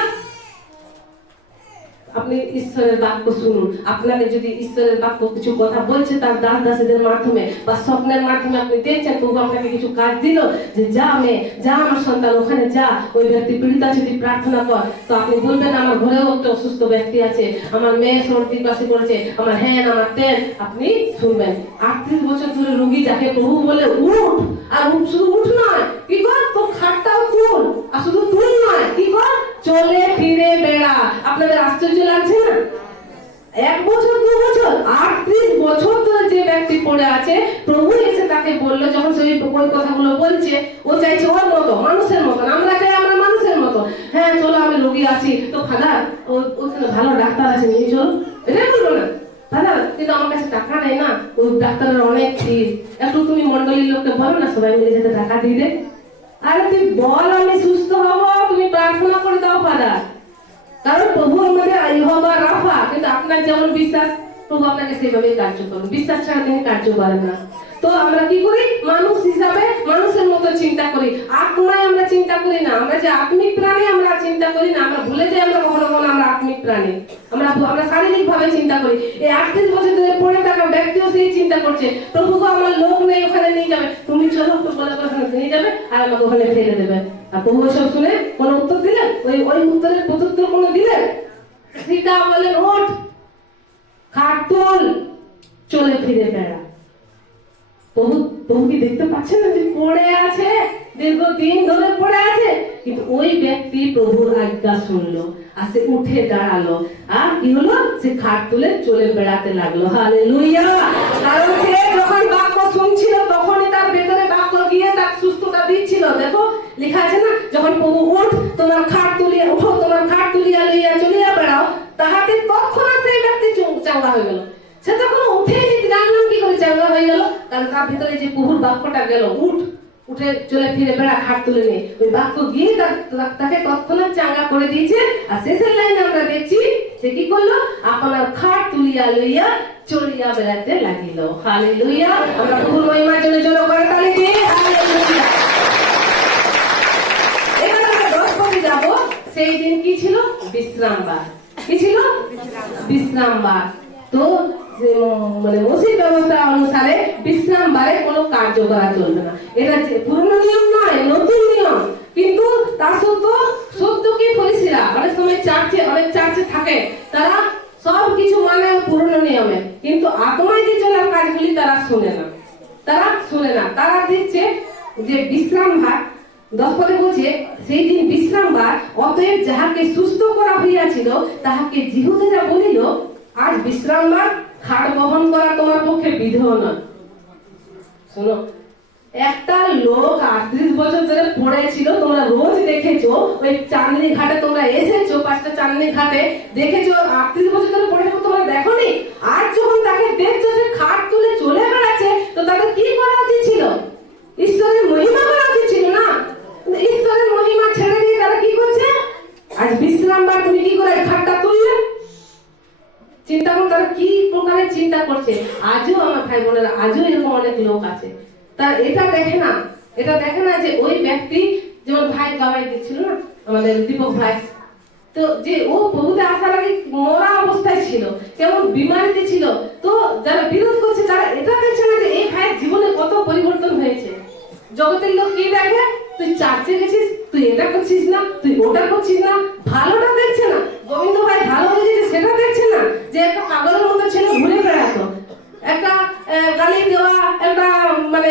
আপনি ঈশ্বরের বাক্য শুনুন। আপনাকে যদি ঈশ্বরের বাক্য কিছু কথা বলছে তার দাস দাসীদের মাধ্যমে বা স্বপ্নের মাধ্যমে, আপনি দেখছেন প্রভু আপনাকে কিছু কাজ দিল, যে যা আমার সন্তান ওখানে যা, ওই ব্যক্তি পীড়িত আছে, যদি প্রার্থনা কর, তো আপনি বলবেন আমার ঘরেও একটা অসুস্থ ব্যক্তি আছে, আমার মেয়ে সর্দি কাশি করেছে, আমার হ্যান, আমার তেন। আপনি শুনবেন। 38 বছর ধরে রোগী যাকে প্রভু বলে উঠ, আর শুধু উঠ নয়, কি কর, তো খাটটাও তুল, আর শুধু তুল নয়, কি কর, চলে ফিরে বেড়া। আপনাদের আশ্চর্য লাগছে না? 1 বছর 2 বছর 38 বছর ধরে যে ব্যক্তি পড়ে আছে, প্রভু এসে তাকে বললো, যখন সেই ওই কথাগুলো বলছে, ও চাইছে ওর মতো, মানুষের মতো। আমরা চাই আমরা মানুষের মতো, হ্যাঁ চলো আমি রোগী আছি, তো ফাদার ওখানে ভালো ডাক্তার আছে, নিয়ে চলো, এটাই বলবো না ফাদার, কিন্তু আমার কাছে টাকা নেই না, ওই ডাক্তারের অনেক ফিস, একটু তুমি মন্ডলীর লোককে বলো না, সবাই মিলে যাতে টাকা দিয়ে দেয়। আরে তুই বল আমি সুস্থ হবো, তুমি প্রার্থনা করে দাও ফাদার। কারণ প্রভু আমাদের ইহোবা রাফা, কিন্তু আপনার যেমন বিশ্বাস, প্রভু আপনাকে সেভাবে কার্য করুন। বিশ্বাস ছাড়া তিনি কার্য করেন না। তো আমরা কি করি? মানুষ হিসাবে মানুষের মতো চিন্তা করি, আত্মায় আমরা চিন্তা করি না। আমরা যে আত্মিক প্রাণী আমরা চিন্তা করি না, আমরা ভুলে যাই আমরা কখনো কখনো আমরা আত্মিক প্রাণী। আমরা শারীরিক ভাবে চিন্তা করি। এই 38 বছর ধরে পড়ে থাকা ব্যক্তিও সেই চিন্তা করছে, প্রভু গো আমার লোক নেই, ওখানে নিয়ে যাবে, তুমি চলো বলে ওখানে নিয়ে যাবে, আর আমাকে ওখানে ফেলে দেবে। আর প্রভু সব শুনে কোনো উত্তর দিলেন? ওই উত্তরের প্রত্যুত্তর কোনো দিলেন? সীতা বলেন ওঠ, খাট তুল, চলে ফিরে বেড়া। প্রভু কি দেখতে পাচ্ছেন না যে পড়ে আছে, দীর্ঘদিন ধরে পড়ে আছে, কিন্তু ওই ব্যক্তি প্রভুর আজ্ঞা শুনলো, আর সে উঠে দাঁড়ালো, আর কি হলো, সে খাট তুলে চলে বেড়াতে লাগলো। হালেলুয়া! কারণ সে যখন বাক্য শুনছিল, তখনই তার ভেতরে বাক্য গিয়ে তার সুস্থতা দিচ্ছিল। দেখো লেখা আছে না, যখন প্রভু উঠ, তোমার খাট তুলিয়া উঠো, তোমার খাট তুলিয়া লইয়া চলিয়া বেড়াও, তাহাতে তৎক্ষণাৎ সেই ব্যক্তি চাঙ্গা হয়ে গেল। সে তখন উঠে জানলাম কি করে চাঙ্গা হয়ে গেল, কারণ তার ভিতরে যে প্রভুর বাক্যটা গেল, উঠে চলে ফিরে বেড়া, খাট তুলে নে, ওই বাক্য গিয়ে তাকে তৎক্ষণাৎ চাঙ্গা করে দিয়েছে। আর শেষের লাইনে আমরা দেখছি সে কি করলো, আপনার খাট তুলিয়া লইয়া চলিয়া বেড়াতে লাগিল। হালেলুয়া! আমরা প্রভুর মহিমার জন্য জোরে করে তালি দিই। হালেলুয়া! এবার আমরা 10 পদে যাব। সেই দিন কি ছিল? বিশ্রামবার। কি ছিল? বিশ্রামবার। তো মানে মসজিদ ব্যবস্থা অনুসারে বিশ্রামবারে কোনো কার্য করা চলবে না। এটা পুরনো নিয়ম নয়, নতুন নিয়ম। কিন্তু তা সত্ত্বেও সত্য কি ফরিসিরা অনেক সময় অনেক চার্চে থাকে, তারা সব কিছু মানে পুরনো নিয়মে, কিন্তু আত্মায় যে চলার কাজগুলি তারা শোনে না। তারা দিচ্ছে যে বিশ্রামবার। 10 পদে বলছে, সেই দিন বিশ্রামবার, অতএব যাহাকে সুস্থ করা হইয়াছিল তাহাকে জিহুদীরা বলিল, আজ বিশ্রামবার, খাট বহন করা তোমার পক্ষে বিধেয় নয়। শোনো, একটা লোক 38 বছর ধরে পড়েছিল, তোমরা রোজ দেখেছো, ওই চাঁদনি ঘাটে তোমরা এসেছো, 5টা চাঁদনি ঘাটে দেখেছো, 38 বছর ধরে পড়েছো, তোমরা দেখোনি? আর যখন তাকে দেখছো সে খাট তুলে চলে বেড়াচ্ছে, তো তাদের কি করা উচিত ছিল? ঈশ্বরের মহিমা করা উচিত ছিল না? ঈশ্বরের মহিমা ছেড়ে দিয়ে তারা কি করছে? আজ বিশ্রামবার, তুমি কি করে খাটটা তুললে? চিন্তা করুন তারা কি প্রকারের চিন্তা করছে। আজও আমার ভাই বোনেরা, আজও এরকম অনেক লোক আছে, তার এটা দেখে না যে ওই ব্যক্তি যেমন ভাই গাওয়াই দিচ্ছিল না আমাদের দীপক ভাই, তো যে ও প্রভুতে আসার আগে মরা অবস্থায় ছিল, কেমন বিমারিতে ছিল, তো যারা বিরোধ করছে তারা এটা দেখছে না যে এই ভাইয়ের জীবনে কত পরিবর্তন হয়েছে। জগতের লোক কি দেখে, তুই চার্চে গেছিস, তুই এটা করছিস না, তুই ওটা করছিস না, ভালোটা দেখছে না। গোবিন্দ ভাই ভালো হয়ে গেছে সেটা দেখছে না, যে একটা পাগলের মতো ছেলে ঘুরে বেড়াতো, একটা গালি দেওয়া, একটা মানে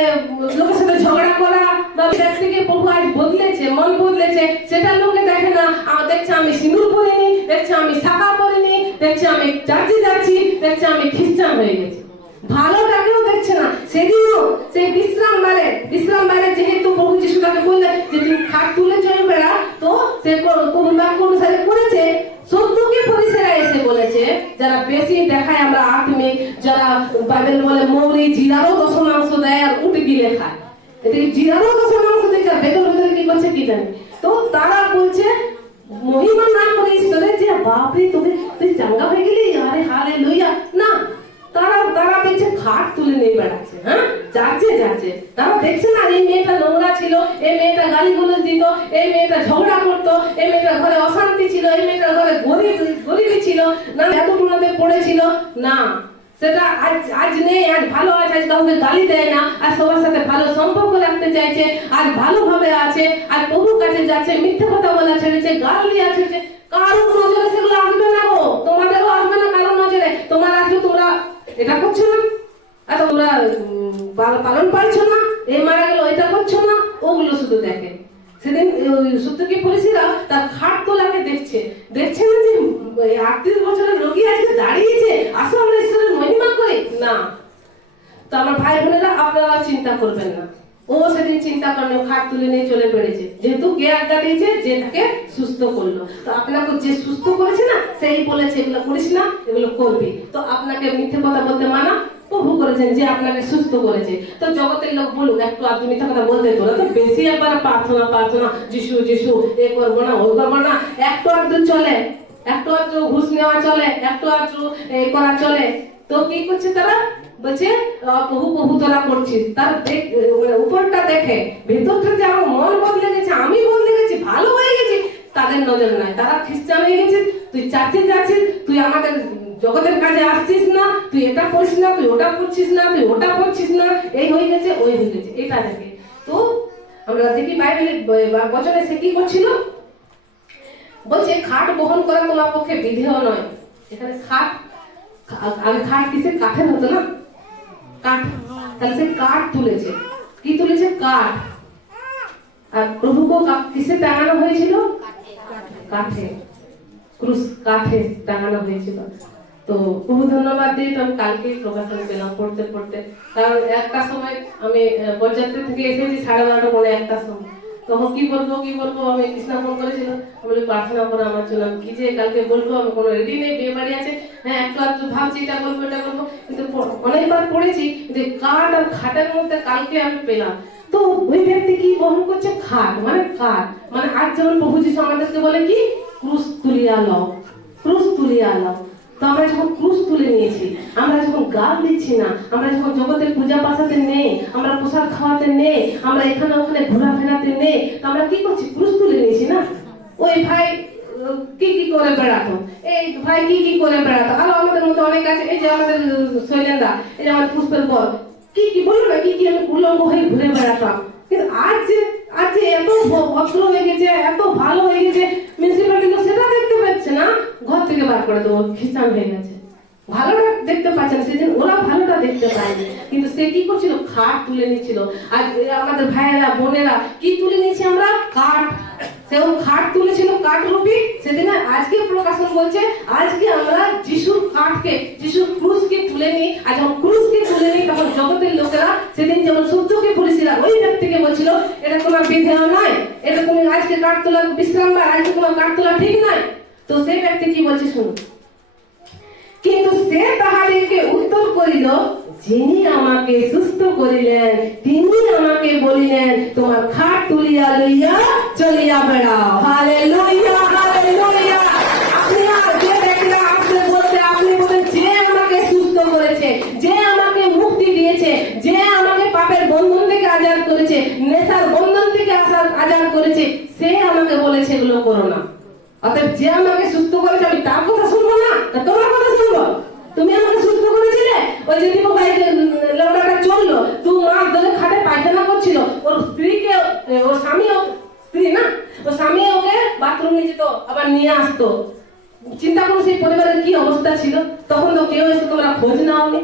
লোকের সাথে ঝগড়া করা, বা ব্যক্তিকে প্রভু আজ বদলেছে, মন বদলেছে, সেটা লোকে দেখে না। দেখছে আমি সিঁদুর পরিনি, দেখছে আমি শাখা পরিনি, দেখছে আমি চার্চে যাচ্ছি, দেখছে আমি খ্রিস্টান হয়ে গেছি, ভালোটাকেও দেখছে না। সেদিনও সেই বিশ্রাম বারে যেহেতু প্রভু যিশু তাকে বললেন যে তুমি খাট তুলে চলে বেড়া, তো সে প্রভু বাক্য অনুসারে করেছে। সত্যকে পরিসেরা এসে বলেছে, যারা বেশি দেখায় আমরা আত্মিক, যারা বাইবেল বলে মৌরি জিরারও দশমাংশ দেয় আর উঠে গিলে খায়, এদিকে জিরারও দশমাংশ দেয়, যারা ভেতর ভেতরে কি করছে কি জানি, তো তারা বলছে মহিমা না করে ঈশ্বরের যে বাপরে তুই চাঙ্গা হয়ে গেলি, আরে হালেলুয়া না, তারা দেখছে খাট তুলে নিয়ে বেড়াচ্ছে, হ্যাঁ যাচ্ছে তারা দেখছে না এই মেয়েটা নোংরা ছিল, এই মেয়েটা গালিগুলো দিত, এই মেয়েটা ঝগড়া করতো, এই মেয়েটা ঘরে অশান্তি ছিল, এই মেয়েটা ঘরে গরিবী ছিল না, এতটুকুতে পড়েছিল না, সেটা আজ নেই, আজ ভালো আছে, আজ কাউকে গালি দেয় না, আর সবার সাথে ভালো সম্পর্ক রাখতে চাইছে, আর ভালোভাবে আছে, আর প্রভুর কাছে যাচ্ছে, মিথ্যা কথা বলা ছেড়েছে, গাল দিয়া ছেড়েছে। কারো নজরে সেগুলো আসবে না গো, তোমাদেরও আসবে না কারো নজরে, তোমার আসবে তোমরা এটা করছো না, আর তোমরা পালন পাইছো না, এই মারা গেল এটা করছো না, ওগুলো শুধু দেখে। সেদিন সত্যকি পুলিশরা তার খাট তোলাকে দেখছে না যে 38 বছরের রোগী আজকে দাঁড়িয়েছে, আসো আমরা ঈশ্বরের মহিমা করি না। তো আমার ভাই বোনেরা আপনারা চিন্তা করবেন না, ও সেদিন চিন্তা করেন, খাট তুলে নিয়ে চলে বেড়েছে, যেহেতু কে আজ্ঞা দিয়েছে যে তাকে সুস্থ করলো, তো আপনাকে যে সুস্থ করেছে না সেই বলেছে এগুলো করিস না, এগুলো করবি, তো আপনাকে মিথ্যে কথা বলতে মানা প্রভু করেছেন যে আপনাকে সুস্থ করেছে। তো জগতের লোক বলুক, একটু আধটু মিথ্যা কথা বলতে তোরা তো বেশি একবার প্রার্থনা যিশু এ করবো না ও করবো না, একটু আধটু চলে, একটু আধটু ঘুষ নেওয়া চলে, একটু আধটু করা চলে, তো কি করছে তারা বলছে প্রভু তোরা করছিস, তার উপরটা দেখে, ভেতরটা যে আমার মন বদলে গেছে, আমি বদলে গেছি, ভালো হয়ে গেছি, তাদের নজর নাই, তারা খ্রিস্টান হয়ে গেছে। তুই চার্চে যাচ্ছিস, তুই আমাদের জগতের কাজে আসছিস না, তুই এটা করছিস না, তুই ওটা করছিস না, তুই ওটা করছিস না, এই হয়ে গেছে ওই হয়ে গেছে, এটা দেখে। তো আমরা দেখি বাইবেলের বচনে সে কি করছিল, বলছে খাট বহন করা তোমার পক্ষে বিধেয় নয়। এখানে খাট, আগে খাট কিসের, কাঠের হতো না, কাঠ, তাহলে সে কাঠ তুলেছে, কি তুলেছে, কাঠ। আর প্রভুকে কিসে টাঙানো হয়েছিল, কাঠে, ক্রুশ কাঠে টাঙানো হয়েছিল। তো প্রভু ধন্যবাদ দিই, তো আমি কালকে প্রকাশন পেলাম পড়তে, কারণ একটা সময় আমি বরযাত্রী থেকে এসেছি 12:30 পরে, একটা সময়, তখন কি বলবো আমি কৃষ্ণা ফোন করেছিল, বলি প্রার্থনা করো আমার জন্য, কি যে কালকে বলবো, আমি কোনো রেডি নেই, বিয়ে বাড়ি আছে, হ্যাঁ একটু আধটু ভাবছি এটা বলবো, কিন্তু অনেকবার পড়েছি যে কাঠ আর খাটের মধ্যে কালকে আমি পেলাম। তো ওই ব্যক্তি কি বহন করছে, খাট মানে কাঠ, মানে আজ যেমন প্রভু যিশু আমাদেরকে বলে কি, ক্রুশ তুলিয়া লও, ক্রুশ তুলিয়া লও। তো আমরা যখন ক্রুশ তুলে নিয়েছি, আমরা যখন গাল দিচ্ছি না, আমরা যখন জগতের পূজা পাশাতে নেই, আমরা প্রসাদ খাওয়াতে নেই, আমরা এখানে ওখানে ঘোরাফেরাতে নেই, তো আমরা কি করছি, ক্রুশ তুলে নিয়েছি না। ওই ভাই কি করে বেড়াতো, এই ভাই কি করে বেড়াতো, আরো আমাদের মধ্যে অনেক আছে, এই যে আমাদের শৈলেন্দা, এই যে আমাদের পুষ্পের বল, কি বললো না, কি আমি উলঙ্গ হয়ে ঘুরে বেড়াতাম, কিন্তু আজ যে এত ভদ্র হয়ে গেছে, এত ভালো হয়ে গেছে, মিউনিসিপালিটি সেটা দেখতে পাচ্ছে না, ঘর থেকে বার করে দেবো, খ্রিস্টান হয়ে গেছে, ভালোটা দেখতে পাচ্ছে না, সেদিন ওরা ভালোটা দেখতে পায়নি, কিন্তু সে কি করছিল, খাট তুলে নিচ্ছিল। আর আমাদের ভাইয়েরা বোনেরা কি তুলে নিয়েছি আমরা, কাঠ, সেও খাট তুলেছিল কাঠ রূপী সেদিন। আজকে প্রকাশন বলছে আজকে আমরা যিশুর কাঠকে, যিশুর ক্রুশকে তুলে নিই, আর যখন ক্রুশকে তুলে নিই তখন জগতের লোকেরা সেদিন যেমন সত্যকে পুলিশরা ওই ব্যক্তিকে বলছিল এটা তোমার বিধেয় নয়, এটা তুমি আজকে কাঠ তোলা বিশ্রাম, বা আজকে তোমার কাঠ তোলা ঠিক নয়। তো সেই ব্যক্তি কি বলছে শুনুন, কিন্তু সে তাহাদেরকে উত্তর করিল, যিনি আমাকে সুস্থ করিলেন তিনি আমাকে বলিলেন তোমার খাট তুলিয়া লইয়া চলিয়া বেড়াও। Hallelujah, hallelujah. আপনি যে ব্যক্তিরা আপনি বলতে, আপনি বলেন যে আমাকে সুস্থ করেছে, যে আমাকে মুক্তি দিয়েছে, যে আমাকে পাপের বন্ধন থেকে আজাদ করেছে, নেশার বন্ধন থেকে আজাদ করেছে সে আমাকে বলেছে এগুলো করো না। অতএব যে আমাকে সুস্থ করেছে আমি তার কথা শুনবো না, তা তোমার কথা শুনবো? তুমি আমাকে সুস্থ করেছিলে, ওই যে দীপক ভাই লোকটা চললো 2 মাস ধরে খাটে পায়খানা করছিল, ওর স্ত্রীকে, ওর স্বামী, স্ত্রী না, ওর স্বামী ওকে বাথরুমে যেত আবার নিয়ে আসতো। চিন্তা করো সেই পরিবারের কি অবস্থা ছিল। তখন তো কেউ এসে তোমরা খোঁজ নাওনি।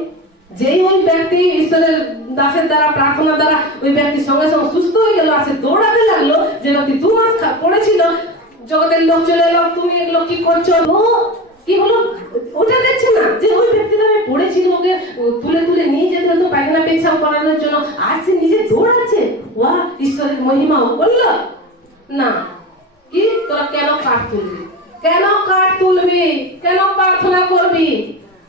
যেই ওই ব্যক্তি ঈশ্বরের দাসের দ্বারা, প্রার্থনা দ্বারা ওই ব্যক্তি সঙ্গে সঙ্গে সুস্থ হয়ে গেল, আসে দৌড়াতে লাগলো, যে ব্যক্তি 2 মাস পড়েছিল, জগতের লোক চলে এলো, তুমি এগুলো কি করছো, ও কি হলো ওটা দেখছে না যে ওই ব্যক্তিটা পড়েছিল, ওকে তুলে তুলে নিয়ে যেতে হতো পায়খানা পেছাও করানোর জন্য, আর সে নিজে দৌড়াচ্ছে। ওয়া ঈশ্বরের মহিমাও করলো না। কি তোরা কেন কাঠ তুলবি, কেন কাঠ তুলবি, কেন প্রার্থনা করবি?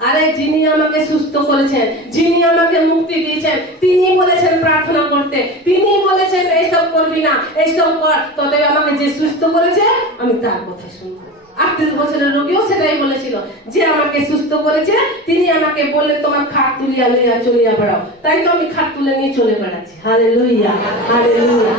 আরে যিনি আমাকে সুস্থ করেছেন, যিনি আমাকে মুক্তি দিয়েছেন, তিনি বলেছেন প্রার্থনা করতে, তিনি বলেছেন এইসব করবি না, এইসব কর। তবে আমাকে যে সুস্থ করেছে আমি তার কথা শুনবো। 38 বছরের রোগীও সেটাই বলেছিল, যে আমাকে সুস্থ করেছে তিনি আমাকে বললেন তোমার খাট তুলিয়া লইয়া চলিয়া বেড়াও। তাই তো আমি খাট তুলে নিয়ে চলে বেড়াচ্ছি। Hallelujah, hallelujah.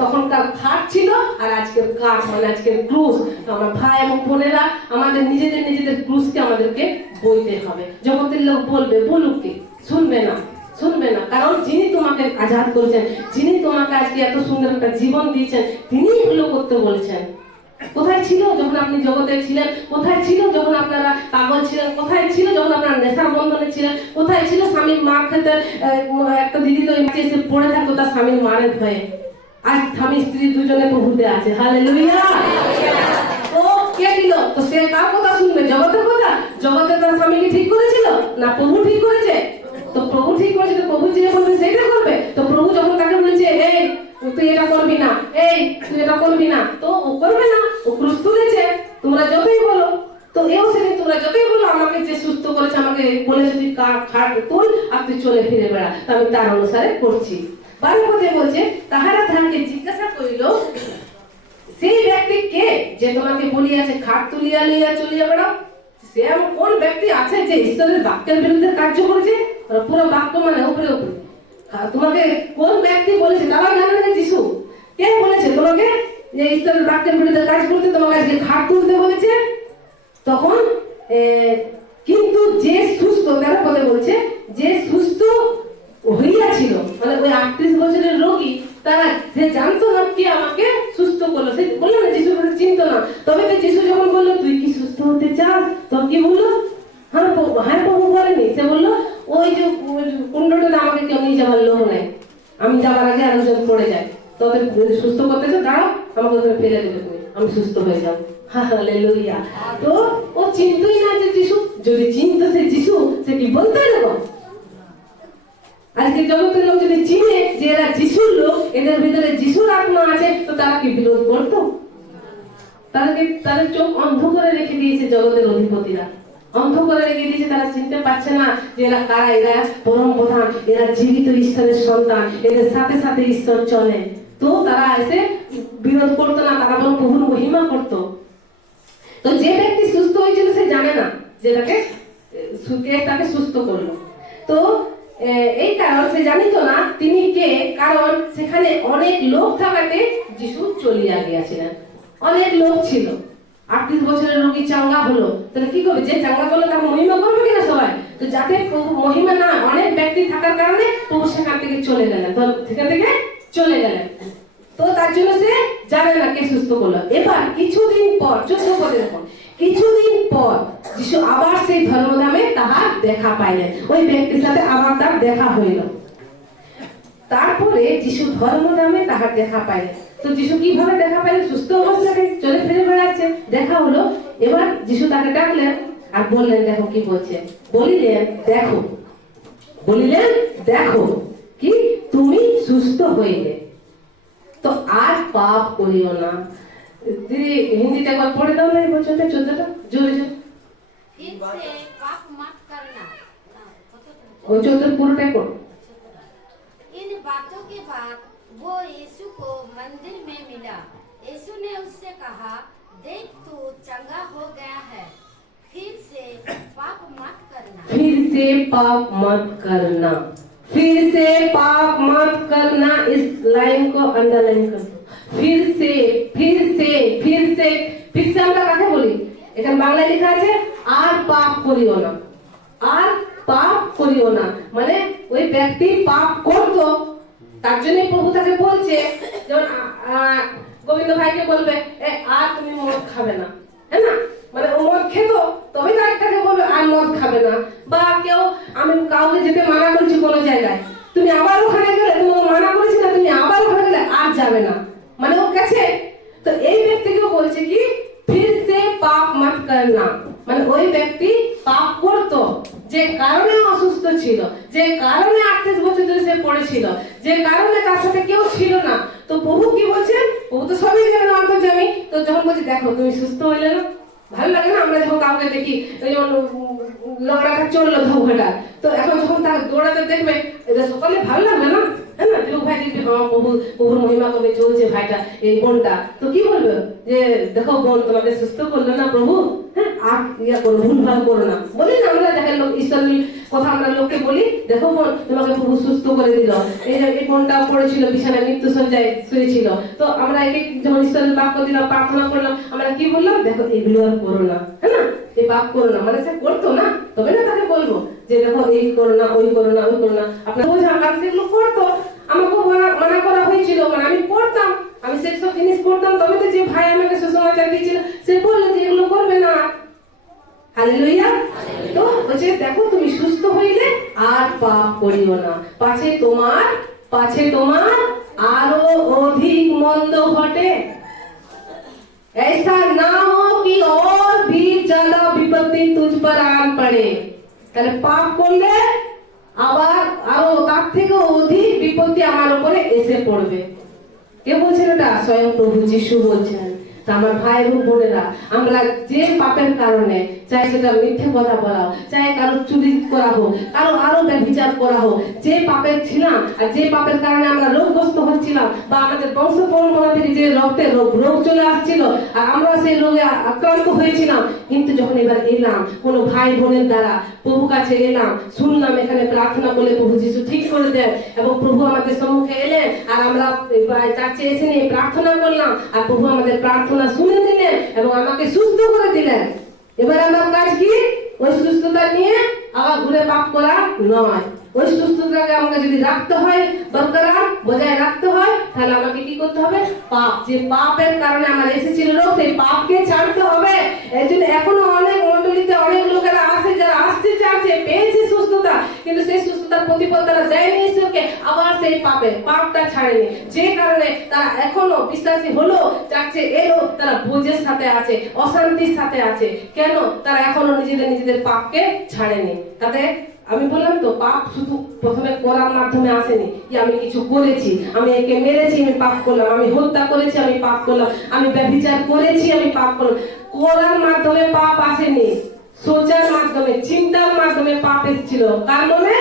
তখনকার খাট ছিল আর আজকের কাঠ, মানে আজকের ক্রুশ। আমার ভাই এবং বোনেরা, আমাদের নিজেদের ক্রুশকে আমাদেরকে বইতে হবে। জগতের লোক বলবে, বলুক কি, শুনবে না, শুনবে না। কারণ যিনি তোমাকে আজাদ করেছেন, যিনি তোমাকে আজকে এত সুন্দর একটা জীবন দিয়েছেন, তিনি এগুলো করতে বলেছেন। কোথায় ছিল যখন আপনি জগতে ছিলেন? কোথায় ছিল যখন আপনারা পাগল ছিলেন? কোথায় ছিল যখন আপনারা নেশার বন্ধনে ছিলেন? কোথায় ছিল স্বামীর মার খেতে? একটা দিদি তো এসে পড়ে থাকতো তার স্বামীর মারের ভয়ে। আজ স্বামী স্ত্রী দুজনে প্রভুতে আছে। হালেলুয়া। ও কে দিল? তো সে কার কথা শুনবে? জগতের কথা? জগতে তার স্বামীকে ঠিক করেছিল না প্রভু ঠিক করেছে? তো প্রভু ঠিক করেছে, তো প্রভু যে বলবে সেইটা করবে। তো প্রভু যখন তাকে বলেছে এই তুই এটা করবি না, এই তুই এটা করবি না, তো ও করবে না, ও ক্রুশ তুলেছে। তোমরা যতই বলো, তো এও সেদিন তোমরা যতই বলো আমাকে যে সুস্থ করেছে, আমাকে বলেছে তুই খাট তুল আর তুই চলে ফিরে বেড়া, তো আমি তার অনুসারে করছি। 12 পদে বলছে তাহারা তাহাকে জিজ্ঞাসা করিল সেই ব্যক্তি কে যে তোমাকে বলিয়াছে খাট তুলিয়া লইয়া চলিয়া বেড়াও? সে এমন কোন ব্যক্তি আছে যে ঈশ্বরের বাক্যের বিরুদ্ধে কার্য করেছে? পুরো বাক্য মানে উপরে উপরে। তোমাকে কোন ব্যক্তি বলেছে? তারা জানে না যিশু। কে বলেছে তোমাকে যে ঈশ্বরের বাক্যের বিরুদ্ধে কাজ করতে, তোমাকে আজকে খাট তুলতে বলেছে? তখন কিন্তু যে সুস্থ, 13 পদে বলছে যে সুস্থ হইয়াছিল, মানে ওই 38 বছরের রোগী, তারা সে জানতো না কে আমাকে সুস্থ করলো। সে বললো না যিশু চিনতো না। তবে তো যিশু যখন বললো তুই কি সুস্থ হতে চাস, তো কি বললো? হ্যাঁ প্রভু বলেনি। সে বললো ওই যে কুণ্ডটা আমাকে কেউ নিয়ে যাওয়ার লোক নেই, আমি যাওয়ার আগে আরো জন পড়ে যায়, তবে সুস্থ করতেছে, দাঁড়াও আমাকে ওখানে ফেলে দেবে তুমি, আমি সুস্থ হয়ে যাবো। হালেলুয়া। তো ও চিনতই না যে যিশু। যদি চিনতো সে যিশু, সে কি বলতো এরকম? আজকে জগতের লোক যদি চিনে যে এরা যিশুর লোক, এদের ভিতরে যিশুর আত্মা আছে, তো তারা কি বিরোধ করতো? তাদের চোখ অন্ধ করে রেখে দিয়েছে জগতের অধিপতিরা, অন্ধ করে রেখে দিয়েছে। তারা চিনতে পারছে না যে এরা কারা, এরা পরম প্রধান, এরা জীবিত ঈশ্বরের সন্তান, এদের সাথে সাথে ঈশ্বর চলে। তো তারা এসে বিরোধ করতো না, তারা বরং প্রভুর মহিমা করতো। তো যে ব্যক্তি সুস্থ হয়েছিল সে জানে না যে তাকে সুস্থ করলো। তো এই কারণ সে জানিত না তিনি কে, কারণ সেখানে অনেক লোক থাকাতে যিশু চলিয়া গিয়াছিলেন। অনেক লোক ছিল। 38 বছরের রোগী চাঙ্গা হলো, তাহলে কি করবে? যে চাঙ্গা করলো তার মহিমা করবে কিনা সবাই? তো যাতে প্রভু মহিমা না, অনেক ব্যক্তি থাকার কারণে প্রভু সেখান থেকে চলে গেলেন, তো সেখান থেকে চলে গেলেন। তো তার জন্য সে জানে না কে সুস্থ করলো। এবার কিছুদিন পর, 14 পদে দেখুন, কিছুদিন পর যিশু আবার সেই ধর্মধামে তাহার দেখা পাইলেন। ওই ব্যক্তির সাথে আবার তার দেখা হইল। তারপরে যিশু ধর্মধামে তাহার দেখা পাইলেন। তো যিশু কিভাবে দেখা পাইলেন? সুস্থ অবস্থায় চলে ফিরে বেড়াচ্ছে, দেখা হলো। এবার যিশু তাকে ডাকলেন আর বললেন, দেখো কি বলছে। বলিলেন দেখো কি তুমি সুস্থ হইলে, তো আর পাপ করিও না। দিদি হিন্দিতে একবার পড়ে দাও না এই বছরটা 14টা জোরে জোরে। इनसे पाप मत करना। ওই 14 পুরোটাই পড়ো। इन बातों के बाद वो यीशु को मंदिर में मिला। यीशु ने उससे कहा, देख तू चंगा हो गया है, फिर से पाप मत करना। फिर से पाप मत करना, फिर से पाप मत करना। इस लाइन को अंडरलाइन कर दो। फिर से फिर से फिर से फिर से আমরা কাকে বলি? এখানে বাংলায় লেখা আছে আর পাপ করিও না, আর পাপ করিও না, মানে ওই ব্যক্তি পাপ করতো তার জন্য প্রভু তাকে বলছে, যেমন গোবিন্দ ভাইকে বলবে আর তুমি মদ খাবে না, হ্যাঁ না, মানে ও মদ খেত তবে তাকে বলবে আর মদ খাবে না। বা কেউ আমি কাউকে যেতে মানা করছি কোনো জায়গায়, তুমি আবার ওখানে গেলে, তুমি মানা করেছি না, তুমি আবার ওখানে গেলে আর যাবে না, মানে ও গেছে। তো এই ব্যক্তিকে বলছে কি ফির সে পাপ মত করনা, মানে ওই ব্যক্তি পাপ করতো যে কারণে অসুস্থ ছিল, যে কারণে 38 বছর ধরে সে পড়েছিল, যে কারণে তার সাথে কেউ ছিল না। তো প্রভু কি বলছেন? প্রভু তো সবই জানেন, অন্তর্যামী। তো যখন বলছে দেখো তুমি সুস্থ হইলে না, ভালো লাগে না আমরা যখন কাউকে দেখি, যেমন লড়াটা চললো ধৌঘাটা, তো এখন যখন তাকে দৌড়াতে দেখবে এটা সকালে ভালো লাগবে না, হ্যাঁ না? যুবক ভাই দেখবে হ্যাঁ প্রভুর মহিমা করবে, চলছে ভাইটা এই বোনটা, তো কি বলবে যে দেখো বোন তোমাকে সুস্থ করলো না প্রভু, হ্যাঁ আর ইয়া করো, ভুলভাল করো না, বলি না আমরা, দেখেন লোক ঈশ্বরের কথা আমরা লোককে বলি, দেখো বোন তোমাকে প্রভু সুস্থ করে দিল, এই যে এই বোনটা পড়েছিল বিছানায় মৃত্যু সজ্জায় শুয়েছিল, তো আমরা একে যখন ঈশ্বরের বাক্য দিলাম, প্রার্থনা করলাম, আমরা কি বললাম? দেখো এগুলো আর করো না, হ্যাঁ না, এই পাপ করো না, মানে সে করতো না, তবে না তাকে বলবো যে দেখো এই করো না, ওই করো না, ওই করো না। আপনার বোঝা কাজ সেগুলো করতো, আমাকে মানা করা হয়েছিল, মানে আমি করতাম, আমি সেসব জিনিস করতাম, তবে তো যে ভাই আমাকে সুসমাচার দিয়েছিল সে বললো যে এগুলো করবে না। হালেলুয়া। তো বলছে দেখো তুমি সুস্থ হইলে আর পাপ করিও না, পাছে তোমার আরো অধিক মন্দ ঘটে, ऐसा ना हो कि और भी ज्यादा विपत्ति तुझ पर आन पड़े। তাহলে পাপ করলে আবার আরো তার থেকে অধিক বিপত্তি আমার উপরে এসে পড়বে। কে বলছেন এটা? স্বয়ং প্রভু যিশু বলছেন। তা আমার ভাই এবং বোনেরা, আমরা যে পাপের কারণে, চাই সেটা মিথ্যে কথা বলা হোক, চাই কারো চুরি করা হোক, কারো আরো ব্যভিচার করা হোক, যে পাপের ছিলাম আর যে পাপের কারণে আমরা রোগগ্রস্ত হচ্ছিলাম, বা আমাদের বংশ পরম্পরা থেকে যে রক্তে রোগ চলে আসছিল আর আমরা সেই রোগে আক্রান্ত হয়েছিলাম, কিন্তু যখন এবার এলাম কোনো ভাই বোনের দ্বারা প্রভু কাছে এলাম, শুনলাম এখানে প্রার্থনা করলে প্রভু যিশু ঠিক করে দেন, এবং প্রভু আমাদের সম্মুখে এলেন আর আমরা চার্চে এসে নিয়ে প্রার্থনা করলাম আর প্রভু আমাদের প্রার্থনা শুনে নিলেন এবং আমাকে সুস্থ করে দিলেন। এবার আমার কাজ কি? ওই সুস্থতা নিয়ে আবার ঘুরে পাপ করা নয়। ওই সুস্থতাকে আমাকে যদি রাখতে হয়, বরকরার বজায় রাখতে হয়, তাহলে আমাকে কি করতে হবে? পাপ, যে পাপের কারণে আমার এসেছিল রোগ, সেই পাপকে ছাড়তে হবে। এর জন্য এখনো অনেক মন্ডলীতে অনেক লোকেরা আছে যারা আসতে চাচ্ছে, পেয়েছে সুস্থতা, কিন্তু সেই সুস্থতার প্রতিফল তারা দেয়নি ঈশ্বরকে, আবার সেই পাপটা ছাড়েনি, যে কারণে তারা এখনো বিশ্বাসী হলো, চাচ্ছে এলো, তারা বোঝের সাথে আছে, অশান্তির সাথে আছে। কেন? তারা এখনো নিজেদের পাপকে ছাড়েনি। তাতে আমি বললাম তো, পাপ শুধু প্রথমে করার মাধ্যমে আসেনি, যে আমি কিছু করেছি, আমি একে মেরেছি, আমি পাপ করলাম, আমি হত্যা করেছি, আমি পাপ করলাম, আমি ব্যভিচার করেছি, আমি পাপ করলাম। করার মাধ্যমে পাপ আসেনি, সোচার মাধ্যমে, চিন্তার মাধ্যমে পাপ এসেছিল। কার মনে?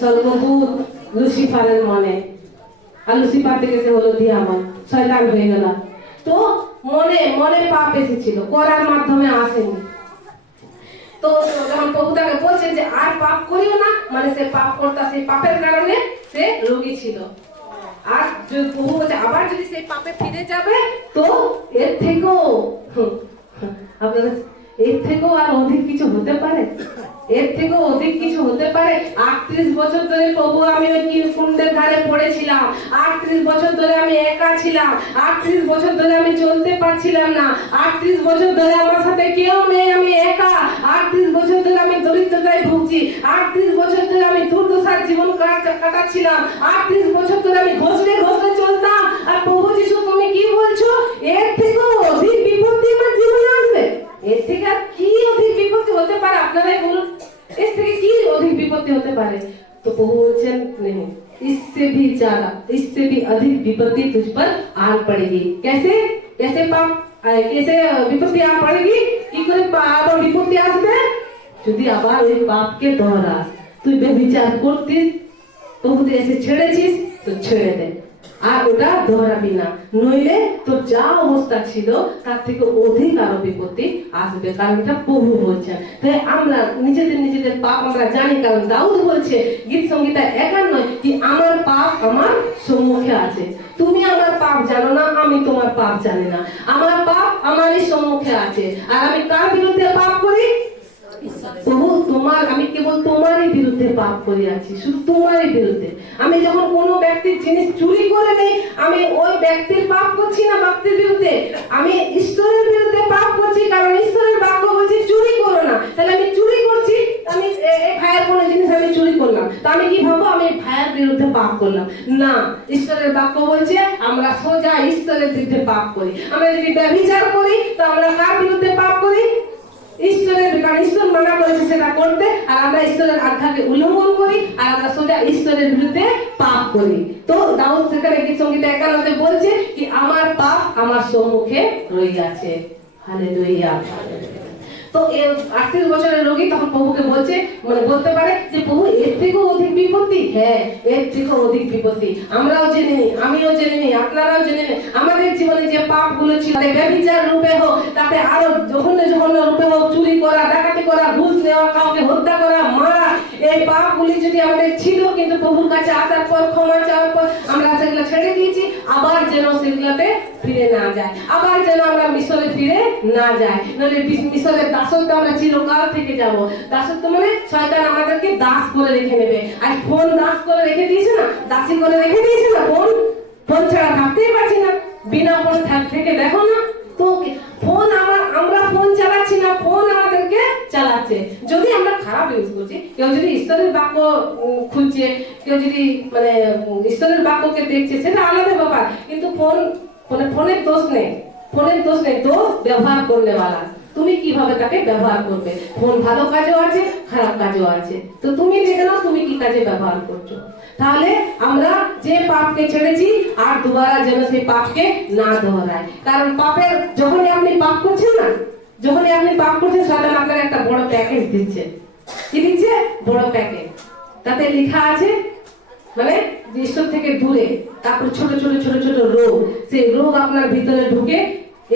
সর্বভূত লুসিফারের মনে। আর লুসিফার থেকে সে হলো দিয়ামন, শয়তান হয়ে গেল। তো মনে পাপ এসেছিল, করার মাধ্যমে আসেনি। তো যখন প্রভু তাকে বলছেন যে আর পাপ করিও না, মানে সে পাপ করতা, সেই পাপের কারণে সে রোগী ছিল। আর প্রভু বলছে আবার যদি সেই পাপে ফিরে যাবে, তো এর থেকেও আপনারা, এর থেকেও আর অধিক কিছু হতে পারে, এর থেকেও অধিক কিছু হতে পারে। 38 বছর ধরে প্রভু আমি ওই কুণ্ডের ধারে পড়েছিলাম, 38 বছর ধরে আমি একা ছিলাম, 38 বছর ধরে আমি চলতে পারছিলাম না, 38 বছর ধরে আমার সাথে কেউ নেই, আমি একা, 38 বছর ধরে আমি দরিদ্রতায় ভুগছি, 38 বছর ধরে আমি দুর্দশার জীবন কাটাচ্ছিলাম, 38 বছর ধরে আমি ঘষলে চলতাম। আর প্রভু যিশু তুমি কি বলছো? এর থেকেও অধিক বিপত্তি আমার জীবনে আসবে। এর থেকে আর কি অধিক বিপত্তি হতে পারে? আপনারাই বলুন, এর থেকে কি অধিক বিপত্তি হতে পারে? তো প্রভু বলছেন नहीं, इससे भी ज्यादा, इससे भी अधिक विपत्ति तुझ पर आ पड़ेगी। कैसे पाप, कैसे विपत्ति आ पड़ेगी? কি করে আবার বিপত্তি আসবে? যদি আবার ওই পাপকে দোহরাস, তুই ব্যভিচার করতিস, প্রভু এসে ছেড়েছিস, তো ছেড়ে দে, আর ওটা দোহরাবি না, নইলে তো যা অবস্থা ছিল তার থেকে অধিক আরো বিপত্তি আসবে। কারণ এটা প্রভু বলছেন। তাই আমরা নিজেদের পাপ আমরা জানি, কারণ দাউদ বলছে গীত সংগীতা 51 কি আমার পাপ আমার সম্মুখে আছে। তুমি আমার পাপ পাপ জানো না, আমি তোমার পাপ জানি না। আমার পাপ আমারই সম্মুখে আছে, আর আমি কার বিরুদ্ধে পাপ করি? প্রভু তোমার, আমি কেবল তোমারই বিরুদ্ধে পাপ করে আছি, শুধু তোমারই বিরুদ্ধে। আমি যখন কোনো ব্যক্তির জিনিস চুরি করে নেই, আমি ওই ব্যক্তির পাপ করছি না, ব্যক্তির বিরুদ্ধে আমি ঈশ্বরের বিরুদ্ধে পাপ করছি, কারণ ঈশ্বরের বাক্য বলছে চুরি করো না। তাহলে আমি চুরি করছি, আমি এই ভাইয়ের কোনো জিনিস আমি চুরি করলাম, তা আমি কি ভাবো আমি ভাইয়ের বিরুদ্ধে পাপ করলাম? না, ঈশ্বরের বাক্য বলছে আমরা সোজা ঈশ্বরের বিরুদ্ধে পাপ করি। আমরা যদি ব্যভিচার করি তো আমরা কার বিরুদ্ধে পাপ করি? ঈশ্বরের, কারণ ঈশ্বর মানা করেছে সেটা করতে, আর আমরা ঈশ্বরের আজ্ঞাকে উল্লঙ্ঘন করি, আর আমরা সোজা ঈশ্বরের বিরুদ্ধে পাপ করি। তো দাউদ সেখানে গীত সংগীত 51 বলছে কি আমার পাপ আমার সম্মুখে রইয়াছে। হালেলুয়া। তো 38 বছরের রোগী তখন প্রভুকে বলছে, মানে বলতে পারে যে প্রভু এর থেকেও অধিক বিপত্তি? হ্যাঁ, এর থেকেও অধিক বিপত্তি। আমরাও জেনে নিই, আমিও জেনে নিই, আপনারাও জেনে নিই। আমাদের জীবনে যে পাপগুলো ছিল, ব্যভিচার রূপে হোক, তাতে আরো জঘন্য জঘন্য রূপে হোক, চুরি করা, ডাকাতি করা, ঘুষ নেওয়া, কাউকে হত্যা করা, মারা, এই পাপগুলি যদি আমাদের ছিল, কিন্তু প্রভুর কাছে আসার পর, ক্ষমা চাওয়ার পর আমরা সেগুলো ছেড়ে দিয়েছি, আবার যেন সেগুলোতে ফিরে না যায়, আবার যেন আমরা মিশরে ফিরে না যাই, নাহলে মিশরের দাসত্ব আমরা চিরকাল থেকে যাব। দাসত্ব মানে শয়তান আমাদেরকে দাস করে রেখে নেবে। আর ফোন দাস করে রেখে দিয়েছে না, দাসী করে রেখে দিয়েছে না, ফোন ছাড়া থাকতেই পারছি না, বিনা ফোন থেকে দেখো না তো ফোন আমরা ফোন চালাচ্ছি না, ফোন আমাদেরকে চালাচ্ছে। যদি আমরা খারাপ ইউজ করছি, কেউ যদি ঈশ্বরের বাক্য খুঁজছে, কেউ যদি মানে ঈশ্বরের বাক্যকে দেখছে, সেটা আলাদা ব্যাপার, কিন্তু ফোনের দোষ নেই, ফোনের দোষ নেই, দোষ ব্যবহার করলে বালা। তুমি কিভাবে তাকে ব্যবহার করবে। ফোন ভালো কাজেও আছে, খারাপ কাজেও আছে, তো তুমি দেখে নাও তুমি কি কাজে ব্যবহার করছো। তাহলে আমরা যে পাপকে ছেড়েছি আর দুবারা যেন সেই পাপকে না দোহরায়। কারণ পাপের যখনই আপনি পাপ করছেন না, যখনই আপনি পাপ করছেন, শয়তান আপনাকে একটা বড় প্যাকেজ দিচ্ছে। কি দিচ্ছে? বড় প্যাকেজ। তাতে লেখা আছে মানে ঈশ্বর থেকে দূরে, তারপর ছোট ছোট ছোট ছোট রোগ, সেই রোগ আপনার ভিতরে ঢুকে।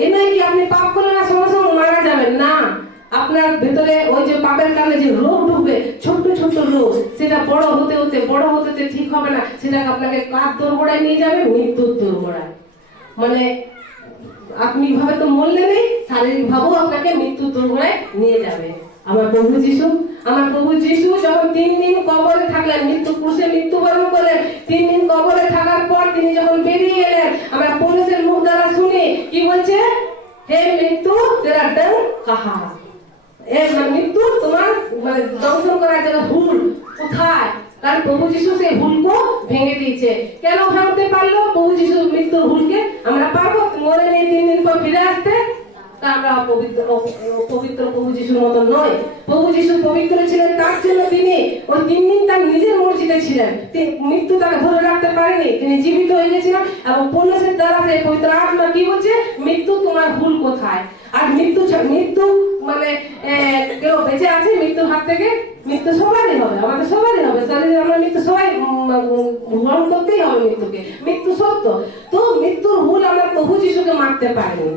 এই নয় কি আপনি পাপ করলেন না সঙ্গে সঙ্গে মারা যাবেন, না, আপনার ভেতরে ওই যে পাপের কারণে যে রোগ ঢুকবে, ছোট ছোট রোগ, সেটা বড় হতে হতে ঠিক হবে না, সেটা আপনাকে কার দোরগোড়ায় নিয়ে যাবে? মৃত্যুর দোরগোড়ায়। মানে আপনি ভাবে তো মরলে নেই, শারীরিক ভাবেও আপনাকে মৃত্যুর দোরগোড়ায় নিয়ে যাবে। আমার প্রভু যিশু যখন 3 দিন কবরে থাকলেন, ক্রুশে মৃত্যুবরণ করলেন, 3 দিন কবরে থাকার পর তিনি যখন বেরিয়ে এলেন, আমরা পৌলুসের মুখ দ্বারা শুনি কি বলছে? হে মৃত্যু তেরা ডং কাহা। মৃত্যু তোমার মানে দংশন করার জন্য হুল কোথায়? কারণ প্রভু যিশু সেই হুলকে ভেঙে দিয়েছে। কেন ভাঙতে পারলো প্রভু যিশু মৃত্যুর হুলকে? আমরা পারবো মরে নেই 3 দিন পর ফিরে আসতে? আমরা পবিত্র প্রভু যিশুর মতো নয়। প্রভু যিশু পবিত্র ছিলেন, তার জন্য তিনি ওই 3 দিন তার নিজের মর্জিতে ছিলেন। মৃত্যু তাকে ধরে রাখতে পারেনি, তিনি জীবিত হয়ে গেছিলেন। এবং পৌলুসের দ্বারা সেই পবিত্র আত্মা কি বলছে? মৃত্যু তোমার ভুল কোথায়? আর মৃত্যু মানে কেউ বেঁচে আছে মৃত্যুর হাত থেকে? মৃত্যু সবারই হবে, আমাদের সবারই হবে, শরীরে আমরা মৃত্যু সবাই গ্রহণ করতেই হবে মৃত্যুকে, মৃত্যু সত্য। তো মৃত্যুর ভুল আমরা প্রভু যিশুকে মারতে পারিনি,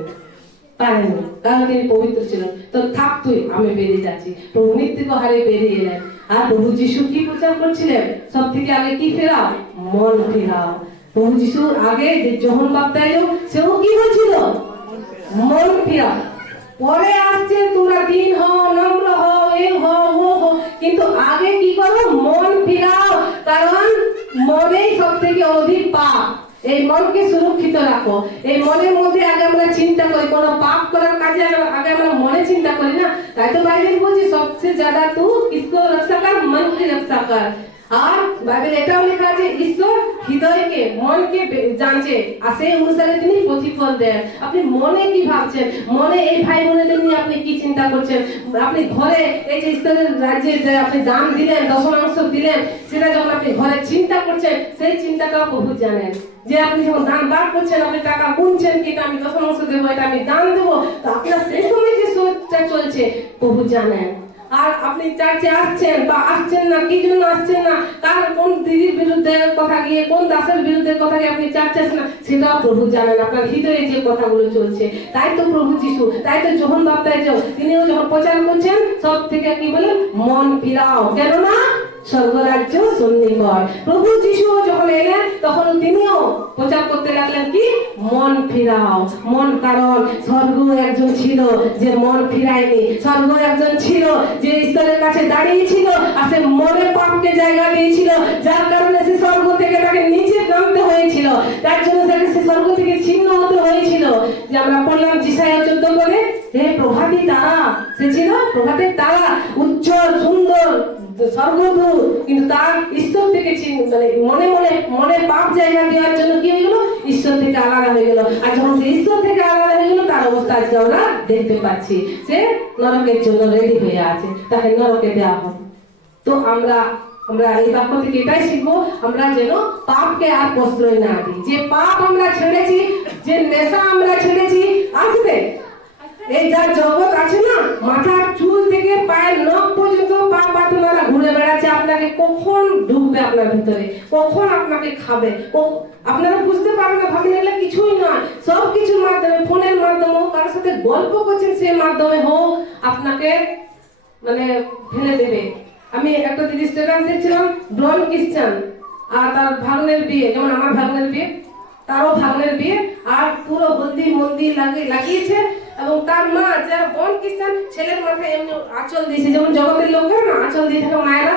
কারণ তিনি পবিত্র ছিলেন। তো থাক তুই, আমি বেরিয়ে যাচ্ছি। প্রভু মৃত্যুকে হারিয়ে বেরিয়ে এলেন। আর প্রভু যিশু কি প্রচার করছিলেন? সব থেকে আগে কি ফেরাও? মন ফেরাও। প্রভু যিশুর আগে যে যোহন বাপ্তায়ক, সেও কি বলছিল? মন ফেরাও। পরে আসছে তোমরা দিন হও, নম্র হও, এ হও, ও হও, কিন্তু আগে কি করো? মন ফিরাও। কারণ মনেই সব থেকে অধিক পাপ। এই মনকে সুরক্ষিত রাখো। এই মনের মধ্যে আগে আমরা চিন্তা করি, কোনো পাপ করার কাজে আগে আমরা মনে চিন্তা করি না। তাই তো বাইবেল বলছে সবচেয়ে ज्यादा तू किसको रक्षा कर? मन की रक्षा कर। আর বাইবেল এটাও লেখা আছে ঈশ্বর হৃদয়কে, মনকে জানছে, আর সেই অনুসারে তিনি প্রতিফল দেন। আপনি মনে কি ভাবছেন? মনে এই ভাই বোনেদের নিয়ে আপনি কি চিন্তা করছেন? আপনি ঘরে এই যে ঈশ্বরের রাজ্যে যে আপনি দান দিলেন, দশমাংশ দিলেন, সেটা যখন আপনি ঘরে চিন্তা করছেন, সেই চিন্তাটাও প্রভু জানেন। যে আপনি যখন দান বার করছেন, আপনি টাকা গুনছেন কি এটা আমি দশমাংশ দেবো, এটা আমি দান দেবো, তো আপনার সেই সময় যে সোচটা চলছে প্রভু জানেন। আর আপনি চার্চে আসছেন বা আসছেন না, কি জন্য আসছেন না, কার কোন দিদির বিরুদ্ধে কথা গিয়ে, কোন দাসের বিরুদ্ধে কথা গিয়ে আপনি চার্চে আসছেন না, সেটাও প্রভু জানেন। আপনার হৃদয়ে যে কথাগুলো চলছে, তাই তো প্রভু যিশু, তাই তো যোহন বাপ্তায়ক তিনিও যখন প্রচার করছেন, সব থেকে কি বলেন? মন ফিরাও। কেননা স্বর্গরাজ্য সন্নিকট। প্রভু যিশু যখন এলেন তখন তিনিও প্রচার করতে লাগলেন কি মন ফিরাও মন, কারণ স্বর্গ একজন ছিল যে মন ফিরায়নি, স্বর্গ একজন ছিল যে ঈশ্বরের কাছে দাঁড়িয়েছিল আর সে মনে পাপকে জায়গা দিয়েছিল, যার কারণে সে স্বর্গ থেকে তাকে নিচে নামতে হয়েছিল, তার জন্য তাকে সে স্বর্গ থেকে ছিন্ন হতে হয়েছিল। যে আমরা পড়লাম যিশায়া 14 করে, হে প্রভাতী তারা, সে ছিল প্রভাতের তারা, উজ্জ্বল সুন্দর স্বর্গদূত, কিন্তু তার ঈশ্বর থেকে মানে মনে পাপ জায়গা দেওয়ার জন্য কি হয়ে গেল, ঈশ্বর থেকে আলাদা হয়ে গেল। আর যখন সে ঈশ্বর থেকে আলাদা হয়ে গেল তার অবস্থা আজকে আমরা দেখতে পাচ্ছি, সে নরকের জন্য রেডি হয়ে আছে, তাকে নরকে দেওয়া হবে। তো আমরা এই বাক্য থেকে এটাই শিখবো, আমরা যেন পাপকে আর প্রশ্রয় না দিই। যে পাপ আমরা ছেড়েছি, যে নেশা আমরা ছেড়েছি, আসবে এই যা জগৎ আছে না, মাথার চুল থেকে পায়ের নখ পর্যন্ত পাপ আপনারা ঘুরে বেড়াচ্ছে, আপনাকে কখন ঢুকবে আপনার ভিতরে, কখন আপনাকে খাবে, আপনারা বুঝতে পারবেন না, ভাবেন এগুলো কিছুই নয়। সব কিছুর মাধ্যমে, ফোনের মাধ্যমে হোক, কারোর সাথে গল্প করছেন সেই মাধ্যমে হোক, আপনাকে মানে ফেলে দেবে। আমি একটা দিদি স্টেটাস দেখছিলাম, ব্রন ক্রিশ্চান আর তার ভাগ্নের বিয়ে, যেমন আমার ভাগ্নের বিয়ে, তারও ভাগ্নের বিয়ে, আর পুরো হলদি মন্দি লাগিয়েছে, এবং তার মা যারা বন খ্রিস্টান, ছেলের মাথায় এমনি আঁচল দিয়েছে, যেমন জগতের লোকেরা না আঁচল দিয়ে থাকে মায়েরা,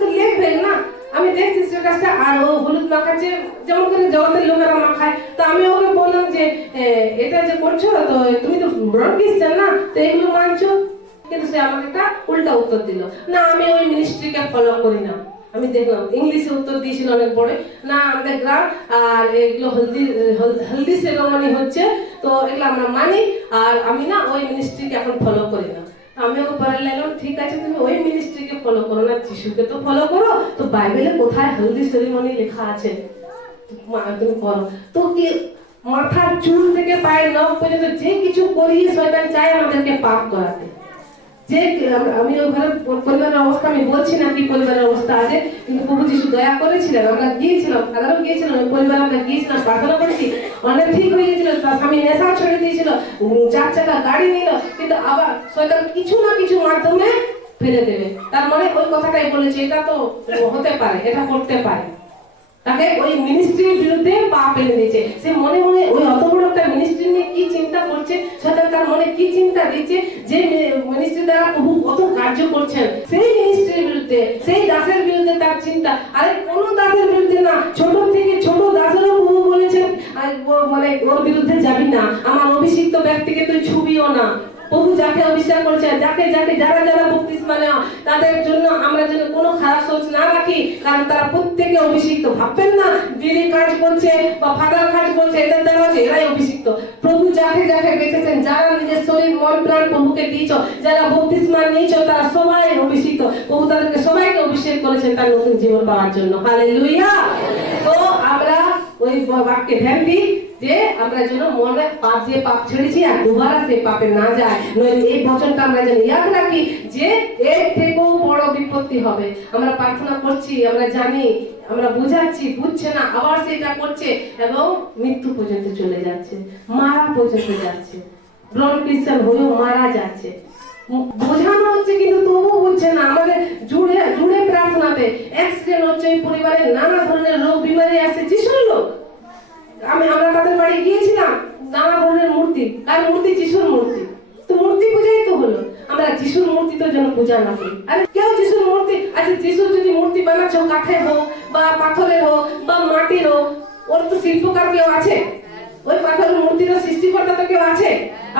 তো লেখবে না। আমি দেখছি স্টেটাসটা, আর ও হলুদ মাখাচ্ছে যেমন করে জগতের লোকেরা মাখায়। তো আমি ওকে বললাম যে এটা যে করছো, তো তুমি তো বন খ্রিস্টান না, তো এগুলো মানছো? কিন্তু সে আমাকে একটা উল্টা উত্তর দিল, না আমি ওই মিনিস্ট্রিকে ফলো করি না। আমি দেখলাম ইংলিশে উত্তর দিয়েছিল অনেক বড়, না আমাদের গ্রাম আর এগুলো হলদি সেরেমনি হচ্ছে, তো এগুলো আমরা মানি, আর আমি না ওই মিনিস্ট্রিকে এখন ফলো করি না। আমি ওকে পরে লাগলাম, ঠিক আছে তুমি ওই মিনিস্ট্রিকে ফলো করো না, যিশুকে তো ফলো করো, তো বাইবেলে কোথায় হলদি সেরেমনি লেখা আছে তুমি করো। তো কি মাথার চুল থেকে পায়ের নখ পর্যন্ত যে কিছু করিয়ে শয়তান চায় আমাদেরকে পাপ করাতে। যে আমি ওই ঘরের পরিবারের অবস্থা আমি বলছি না কি পরিবারের অবস্থা আছে, কিন্তু প্রভু যিশু দয়া করেছিলেন, আমরা গিয়েছিলাম, আগারও গিয়েছিলাম, ওই পরিবারে আমরা গিয়েছিলাম, প্রার্থনা করেছি, অনেক ঠিক হয়ে গেছিল, তার স্বামী নেশা ছেড়ে দিয়েছিল, 4 চাকা গাড়ি নিল, কিন্তু আবার শয়তান কিছু না কিছু মাধ্যমে ফেলে দেবে। তার মানে ওই কথাটাই বলেছে, এটা তো হতে পারে, এটা করতে পারে, তাকে ওই মিনিস্ট্রির বিরুদ্ধে পাপ এনে দিয়েছে। সে মনে মনে ওই অত বড় একটা মিনিস্ট্রি নিয়ে কি চিন্তা করছে, শয়তান তার মনে কি চিন্তা দিচ্ছে, যে মিনিস্ট্রি দ্বারা প্রভু কত কার্য করছেন, সেই মিনিস্ট্রির বিরুদ্ধে, সেই দাসের বিরুদ্ধে তার চিন্তা। আরে কোন দাসের বিরুদ্ধে না, ছোট থেকে ছোট দাসেরও প্রভু বলেছেন মানে ওর বিরুদ্ধে যাবি না, আমার অভিষিক্ত ব্যক্তিকে তুই ছুবিও না। প্রভু যাকে অভিষেক করেছে, যারা বপ্তিস্মা নেওয়া, তাদের জন্য আমরা যেন কোনো খারাপ সোচ না রাখি, কারণ তারা প্রত্যেকে অভিষিক্ত। ভাববেন না দিদি কাজ করছে বা ফাদার কাজ করছে, এদের দ্বারা হচ্ছে এরাই অভিষিক্ত। প্রভু যাকে বেঁচেছেন, যারা নিজের শরীর মন প্রাণ প্রভুকে দিয়েছ, যারা বপ্তিস্মা নিয়েছ, তারা সবাই অভিষিক্ত। প্রভু তাদেরকে সবাইকে অভিষেক করেছেন তার নতুন জীবন পাওয়ার জন্য। হালেলুয়া। তো আমরা ওই বাক্যে ধ্যান দিই যে আমরা যেন মনে পাপ ছেড়েছি আর দুবার সে পাপে না যায়, নইলে এই বচনটা আমরা যেন ইয়াদ রাখি যে এর থেকেও বড় বিপত্তি হবে। আমরা প্রার্থনা করছি, আমরা জানি, আমরা বুঝাচ্ছি, বুঝছে না, আবার সেটা করছে এবং মৃত্যু পর্যন্ত চলে যাচ্ছে, মারা পর্যন্ত যাচ্ছে, ব্রন ক্রিশ্চান হয়েও মারা যাচ্ছে। বোঝানো হচ্ছে কিন্তু তবুও বুঝছে না। আমাদের জুড়ে প্রার্থনাতে অ্যাক্সিডেন্ট হচ্ছে, এই পরিবারে নানা ধরনের রোগ বিমারি আসছে, যিশুর লোক। আমরা তাদের বাড়ি গিয়েছিলাম, নানা ধরনের মূর্তি, কার মূর্তি? যিশুর মূর্তি। তো মূর্তি পূজাই তো হলো, আমরা যিশুর মূর্তি তো যেন পূজা না করি। আরে কেউ যিশুর মূর্তি, আচ্ছা যিশুর যদি মূর্তি বানাচ্ছ, কাঠের হোক বা পাথরের হোক বা মাটির হোক, ওর তো শিল্পকার কেউ আছে, ওই পাথরের মূর্তির সৃষ্টিকর্তা তো কেউ আছে।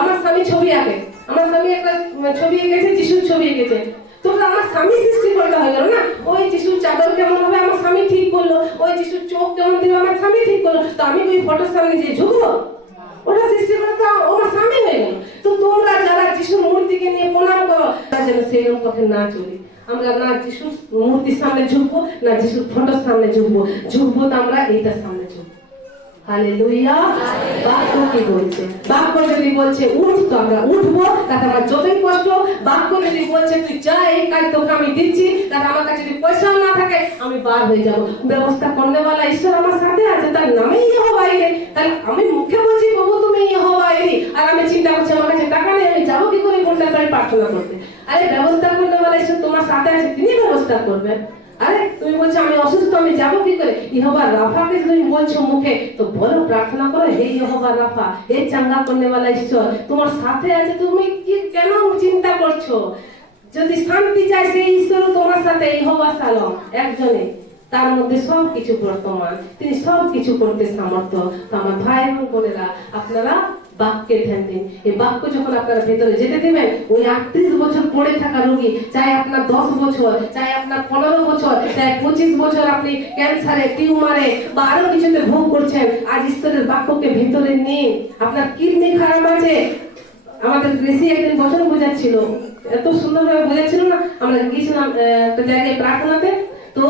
আমার স্বামী ছবি আঁকে, আমার স্বামী একটা ছবি এঁকেছে, যিশুর ছবি এঁকেছে, তো আমার স্বামী সৃষ্টিকর্তা হয়ে গেল না। ওই যিশুর চাদর কেমন হবে আমার স্বামী ঠিক করলো, ওই যিশুর চোখ কেমন দিবে আমার স্বামী ঠিক করলো, তো আমি ওই ফটোর সামনে যে ঝুঁকবো? ওটা সৃষ্টিকর্তা আমার স্বামী হয়ে গেল। তো তোমরা যারা যিশুর মূর্তিকে নিয়ে প্রণাম করো, তারা যেন সেইরকম পথে না চলি। আমরা না যিশুর মূর্তির সামনে ঝুঁকবো, না যিশুর ফটোর সামনে ঝুঁকবো, তো আমরা এইটার সামনে ঝুঁকবো। হালেলুয়া। বাক্য কি বলছে? বাক্য যদি বলছে উঠ, তো আমরা উঠবো, তাতে আমার যতই কষ্ট। বাক্য যদি বলছে তুই যা, এই কাজ তোকে আমি দিচ্ছি, তাতে আমার কাছে যদি পয়সাও না থাকে আমি বার হয়ে যাবো। ব্যবস্থা করনেওয়ালা ঈশ্বর আমার সাথে আছে, তার নামেই ইয়েহোভা ইরে। তাহলে আমি মুখে বলছি প্রভু তুমি ইয়েহোভা ইরে, আর আমি চিন্তা করছি আমার কাছে টাকা নেই, আমি যাবো কি করে কোনটা করে প্রার্থনা করতে? আরে ব্যবস্থা করনেওয়ালা ঈশ্বর তোমার সাথে আছে, তিনি ব্যবস্থা করবেন। আরে তুমি বলছো আমি অসুস্থ, আমি যাবো কি করে? ইহোবা রাফাকে তুমি বলছো মুখে, তো বলো, প্রার্থনা করো, হে ইহোবা রাফা, হে চাঙ্গা করনে वाला ঈশ্বর তোমার সাথে আছে, তুমি কি কেন চিন্তা করছো? যদি শান্তি চাই সেই ঈশ্বর তোমার সাথে, ইহোবা সালম একজনে, তার মধ্যে সব কিছু বর্তমান, তিনি সব কিছু করতে সামর্থ্য। তো আমার ভাই এবং বোনেরা, আপনারা বাক্যে ধ্যান দিন। এই বাক্য যখন আপনারা ভেতরে যেতে দিবেন, ওই 38 বছর পড়ে থাকা রোগী, চাই আপনার 10 বছর, চাই আপনার 15 বছর, চাই 25 বছর আপনি ক্যান্সারে, টিউমারে বা আরো কিছুতে ভোগ করছেন, আজ ঈশ্বরের বাক্যকে ভেতরে নিন। আপনার কিডনি খারাপ আছে, আমাদের বেশি একদিন বছর বোঝাচ্ছিল, এত সুন্দরভাবে বোঝাচ্ছিল না, আমরা গিয়েছিলাম একটা জায়গায় প্রার্থনাতে, তো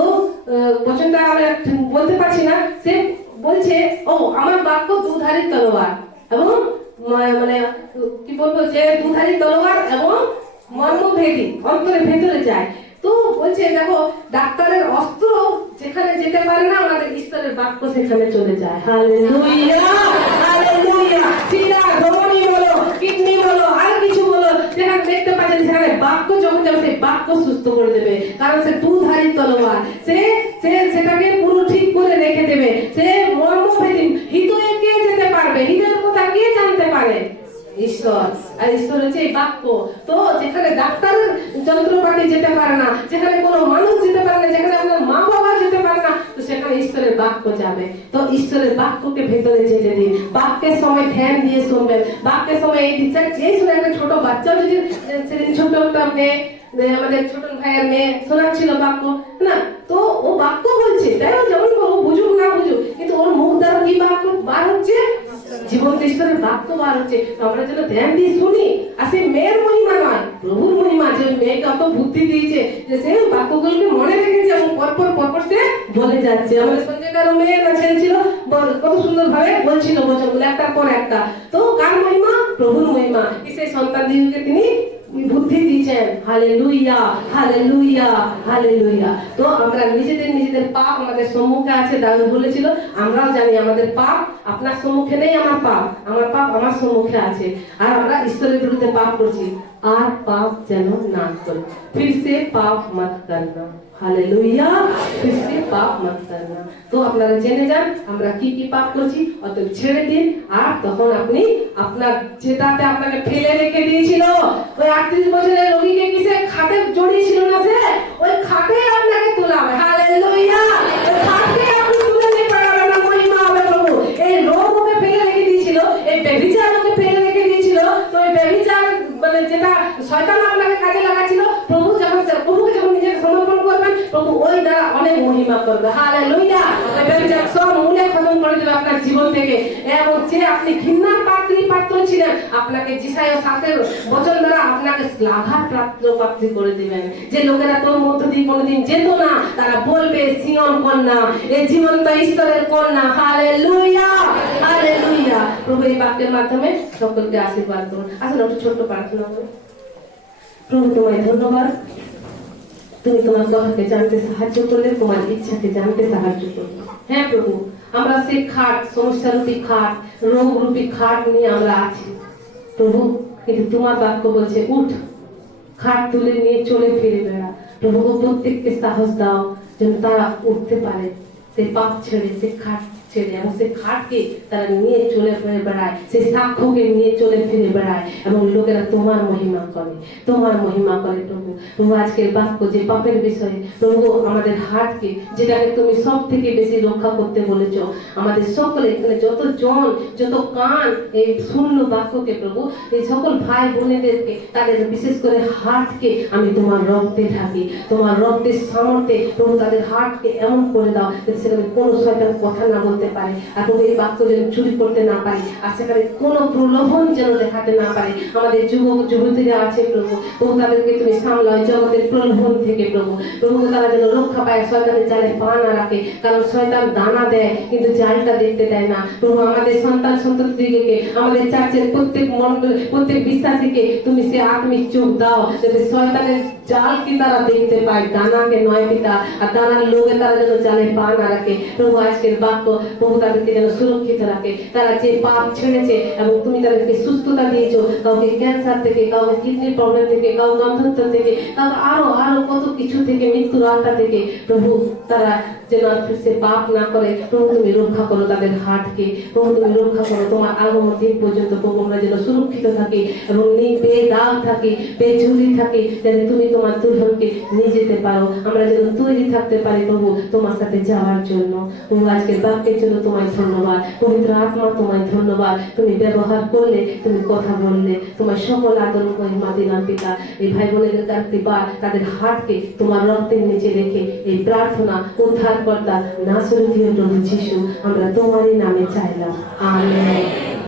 বচনটা আমরা বলতে পারছি না, সে বলছে, ও আমার বাক্য দুধারী তলোয়ার এবং মানে কি বলবো, যে দুধারী তলোয়ার এবং মর্মভেদী, অন্তরের ভেতরে যায়। তো বলছে দেখো, ডাক্তারের অস্ত্র যেখানে যেতে পারে না, আমাদের ঈশ্বরের বাক্য সেখানে চলে যায়। Hallelujah, hallelujah. সিনা, ধমনী বলো, কিডনি বলো, আর কিছু বলো, যেখানে দেখতে পাচ্ছেন সেখানে বাক্য যখন যাবে, সেই বাক্য সুস্থ করে দেবে, কারণ সে দুধারী তলোয়ার, সে সেটাকে পুরো ঠিক করে রেখে দেবে। সে মর্মভেদী, হৃদয়ে কে যেতে পারবে? হৃদয়ের কথা কে জানতে পারে? ঈশ্বর। আর ঈশ্বর হচ্ছে এই বাক্য। তো যেখানে ডাক্তারের যন্ত্রপাতি যেতে পারে না, যেখানে কোনো মানুষ যেতে পারে না, যেখানে আপনার মা বাবা যেতে পারে না, তো সেখানে ঈশ্বরের বাক্য যাবে। তো ঈশ্বরের বাক্যকে ভেতরে যেতে দিন, বাক্যের সময় ধ্যান দিয়ে শুনবেন, বাক্যের সময় এই দিকটা যেই শুনে, একটা ছোট বাচ্চাও যদি সেদিন ছোট একটা মেয়ে, আমাদের ছোট ভাইয়ের মেয়ে শোনাচ্ছিল বাক্য না, তো ও বাক্য বলছে, তাই ও যেমন ও বুঝুক না বুঝুক, কিন্তু ওর মুখ দ্বারা কি বাক্য বার হচ্ছে? জীবন্ত ঈশ্বরের বাক্য বার হচ্ছে। আমরা যেন ধ্যান দিয়ে শুনি, আর সেই মেয়ের মহিমা নয়, প্রভুর মহিমা, যে মেয়েকে অত বুদ্ধি দিয়েছে যে সে বাক্যগুলোকে মনে রেখেছে এবং পরপর সে বলে যাচ্ছে। আমাদের সঞ্জয়কার মেয়ে না ছেলে ছিল, কত সুন্দর ভাবে বলছিল বচনগুলো একটার পর একটা। তো কার মহিমা? প্রভুর মহিমা। সেই সন্তান দিদিকে তিনি বুদ্ধি দিয়েছেন। Hallelujah, hallelujah, hallelujah. তো আমরা নিজেদের পাপ আমাদের সম্মুখে আছে, দাউদ বলেছিল, আমরাও জানি আমাদের পাপ আপনার সম্মুখে নেই, আমার পাপ আমার সম্মুখে আছে, আর আমরা ঈশ্বরের বিরুদ্ধে পাপ করছি। আর পাপ যেন না করি, ফির সে পাপ মত করনা। হালেলুয়া, ফির সে পাপ মত করনা। তো আপনারা জেনে যান আমরা কি কি পাপ করছি, অত ছেড়ে দিন। আর তখন আপনি আপনার যেটাতে আপনাকে ফেলে রেখে দিয়েছিল, ওই 38 বছরের রোগীকে কিসে খাটে জড়িয়েছিল না, সে ওই খাটে আপনাকে তোলাবে। হালেলুয়া, ওই খাটে আপনি তুলে নিয়ে পারবেন না, মহিমা হবে প্রভু। এই রোগ ওকে ফেলে রেখে দিয়েছিল, এই ব্যভিচার ওকে ফেলে রেখে দিয়েছিল, তো এই ব্যভিচার মানে যেটা শয়তান আপনাকে কাজে লাগাচ্ছিল, প্রভুকে যখন নিজেকে সমর্পণ করবেন, প্রভু ওই দ্বারা অনেক মহিমা করবে। হালেলুয়া, ওই ব্যভিচার সব মূলে খতম করে দেবে আপনার জীবন থেকে। এবং যে আপনি ঘৃণার পাত্র ছিলেন, আপনাকে যিশায়া 7 বচন দ্বারা আপনাকে শ্লাঘার পাত্র করে দিবেন। যে লোকেরা তোর মধ্য দিয়ে কোনোদিন যেত না, তারা বলবে সিয়ন কন্যা, এই জীবন্ত ঈশ্বরের কন্যা। Hallelujah, hallelujah. প্রভু এই বাক্যের মাধ্যমে সকলকে আশীর্বাদ করুন। আসুন একটু ছোট্ট প্রার্থনা করুন। প্রভু তোমায় ধন্যবাদ, তুমি তোমার কথাকে জানতে সাহায্য করলে, তোমার ইচ্ছাকে জানতে সাহায্য করলে। হ্যাঁ প্রভু, আমরা সেই খাট, সমস্যা রূপী খাট, রোগ রূপী খাট নিয়ে আমরা আছি প্রভু, কিন্তু তোমার বাক্য বলছে উঠ, খাট তুলে নিয়ে চলে ফিরে বেড়া। প্রভু প্রত্যেককে সাহস দাও যেন তারা উঠতে পারে, সেই পাপ ছেড়ে, সেই খাট ছেড়ে, এবং সেই খাটকে তারা নিয়ে চলে ফিরে বেড়ায়, সেই সাক্ষ্যকে নিয়ে চলে ফিরে বেড়ায়, এবং লোকেরা তোমার মহিমা করে, তোমার মহিমা করে। প্রভু প্রভু আজকের বাক্য যে পাপের বিষয়ে, প্রভু আমাদের হাতকে, যেটাকে তুমি সব থেকে বেশি রক্ষা করতে বলেছ, আমাদের সকলে এখানে যত জন, যত কান এই শূন্য বাক্যকে, প্রভু এই সকল ভাই বোনেদেরকে, তাদের বিশেষ করে হাতকে আমি তোমার রক্তে ঢাকি, তোমার রক্তের সামর্থ্যে প্রভু তাদের হাতকে এমন করে দাও যাতে সেখানে কোনো শয়তান কথা না বলতে পারে, আর প্রভু এই বাক্য যেন চুরি করতে না পারে, আর সেখানে কোনো প্রলোভন যেন দেখাতে না পারে। আমাদের যুবক যুবতীরা আছে প্রভু, প্রভু তাদেরকে তুমি সামলাও জগতের প্রলোভন থেকে। প্রভু প্রভু তারা যেন রক্ষা পায়, শয়তানের জালে পা না রাখে, কারণ শয়তান দানা দেয় কিন্তু জালটা দেখতে দেয় না। প্রভু আমাদের সন্তান সন্ততিকে, আমাদের চার্চের প্রত্যেক মণ্ডল, প্রত্যেক বিশ্বাসীকে তুমি সে আত্মিক চোখ দাও যাতে শয়তানের জাল কি তারা দেখতে পায়, দানাকে নয় পিতা, আর দানার লোকে তারা যেন জালে পা না রাখে। প্রভু আজকের বাক্য প্রভু তাদেরকে যেন সুরক্ষিত রাখে। তারা যে পাপ ছেড়েছে এবং তুমি তাদেরকে সুস্থতা দিয়েছো, কাউকে ক্যান্সার থেকে, কাউকে কিডনির প্রবলেম থেকে, কাউকে অন্ধত্ব থেকে, কাউকে আরো আরো কত কিছু থেকে, মৃত্যুর আওতা থেকে প্রভু তারা যেন সে পাপ না করে। প্রভু তুমি রক্ষা করো তাদের হাতকে, প্রভু তুমি রক্ষা করো তোমার আগমন দিন পর্যন্ত। প্রভু আমরা যেন সুরক্ষিত থাকি এবং বেদাগ থাকি, বেঝুরি থাকি, যাতে তুমি তোমার দুজনকে নিয়ে যেতে পারো। আমরা যেন তৈরি থাকতে পারি প্রভু তোমার সাথে যাওয়ার জন্য। প্রভু আজকের বাক্যের জন্য তোমায় ধন্যবাদ, পবিত্র আত্মা তোমায় ধন্যবাদ। তুমি ব্যবহার করলে, তুমি কথা বললে, তোমার সকল আদর মহিমা দিলাম পিতা। এই ভাই বোনেদের কাছে বা তাদের হাতকে তোমার রক্তের নিচে রেখে এই প্রার্থনা উদ্ধারকর্তা নাসরীয় প্রভু যিশু আমরা তোমারই নামে চাইলাম, আমেন।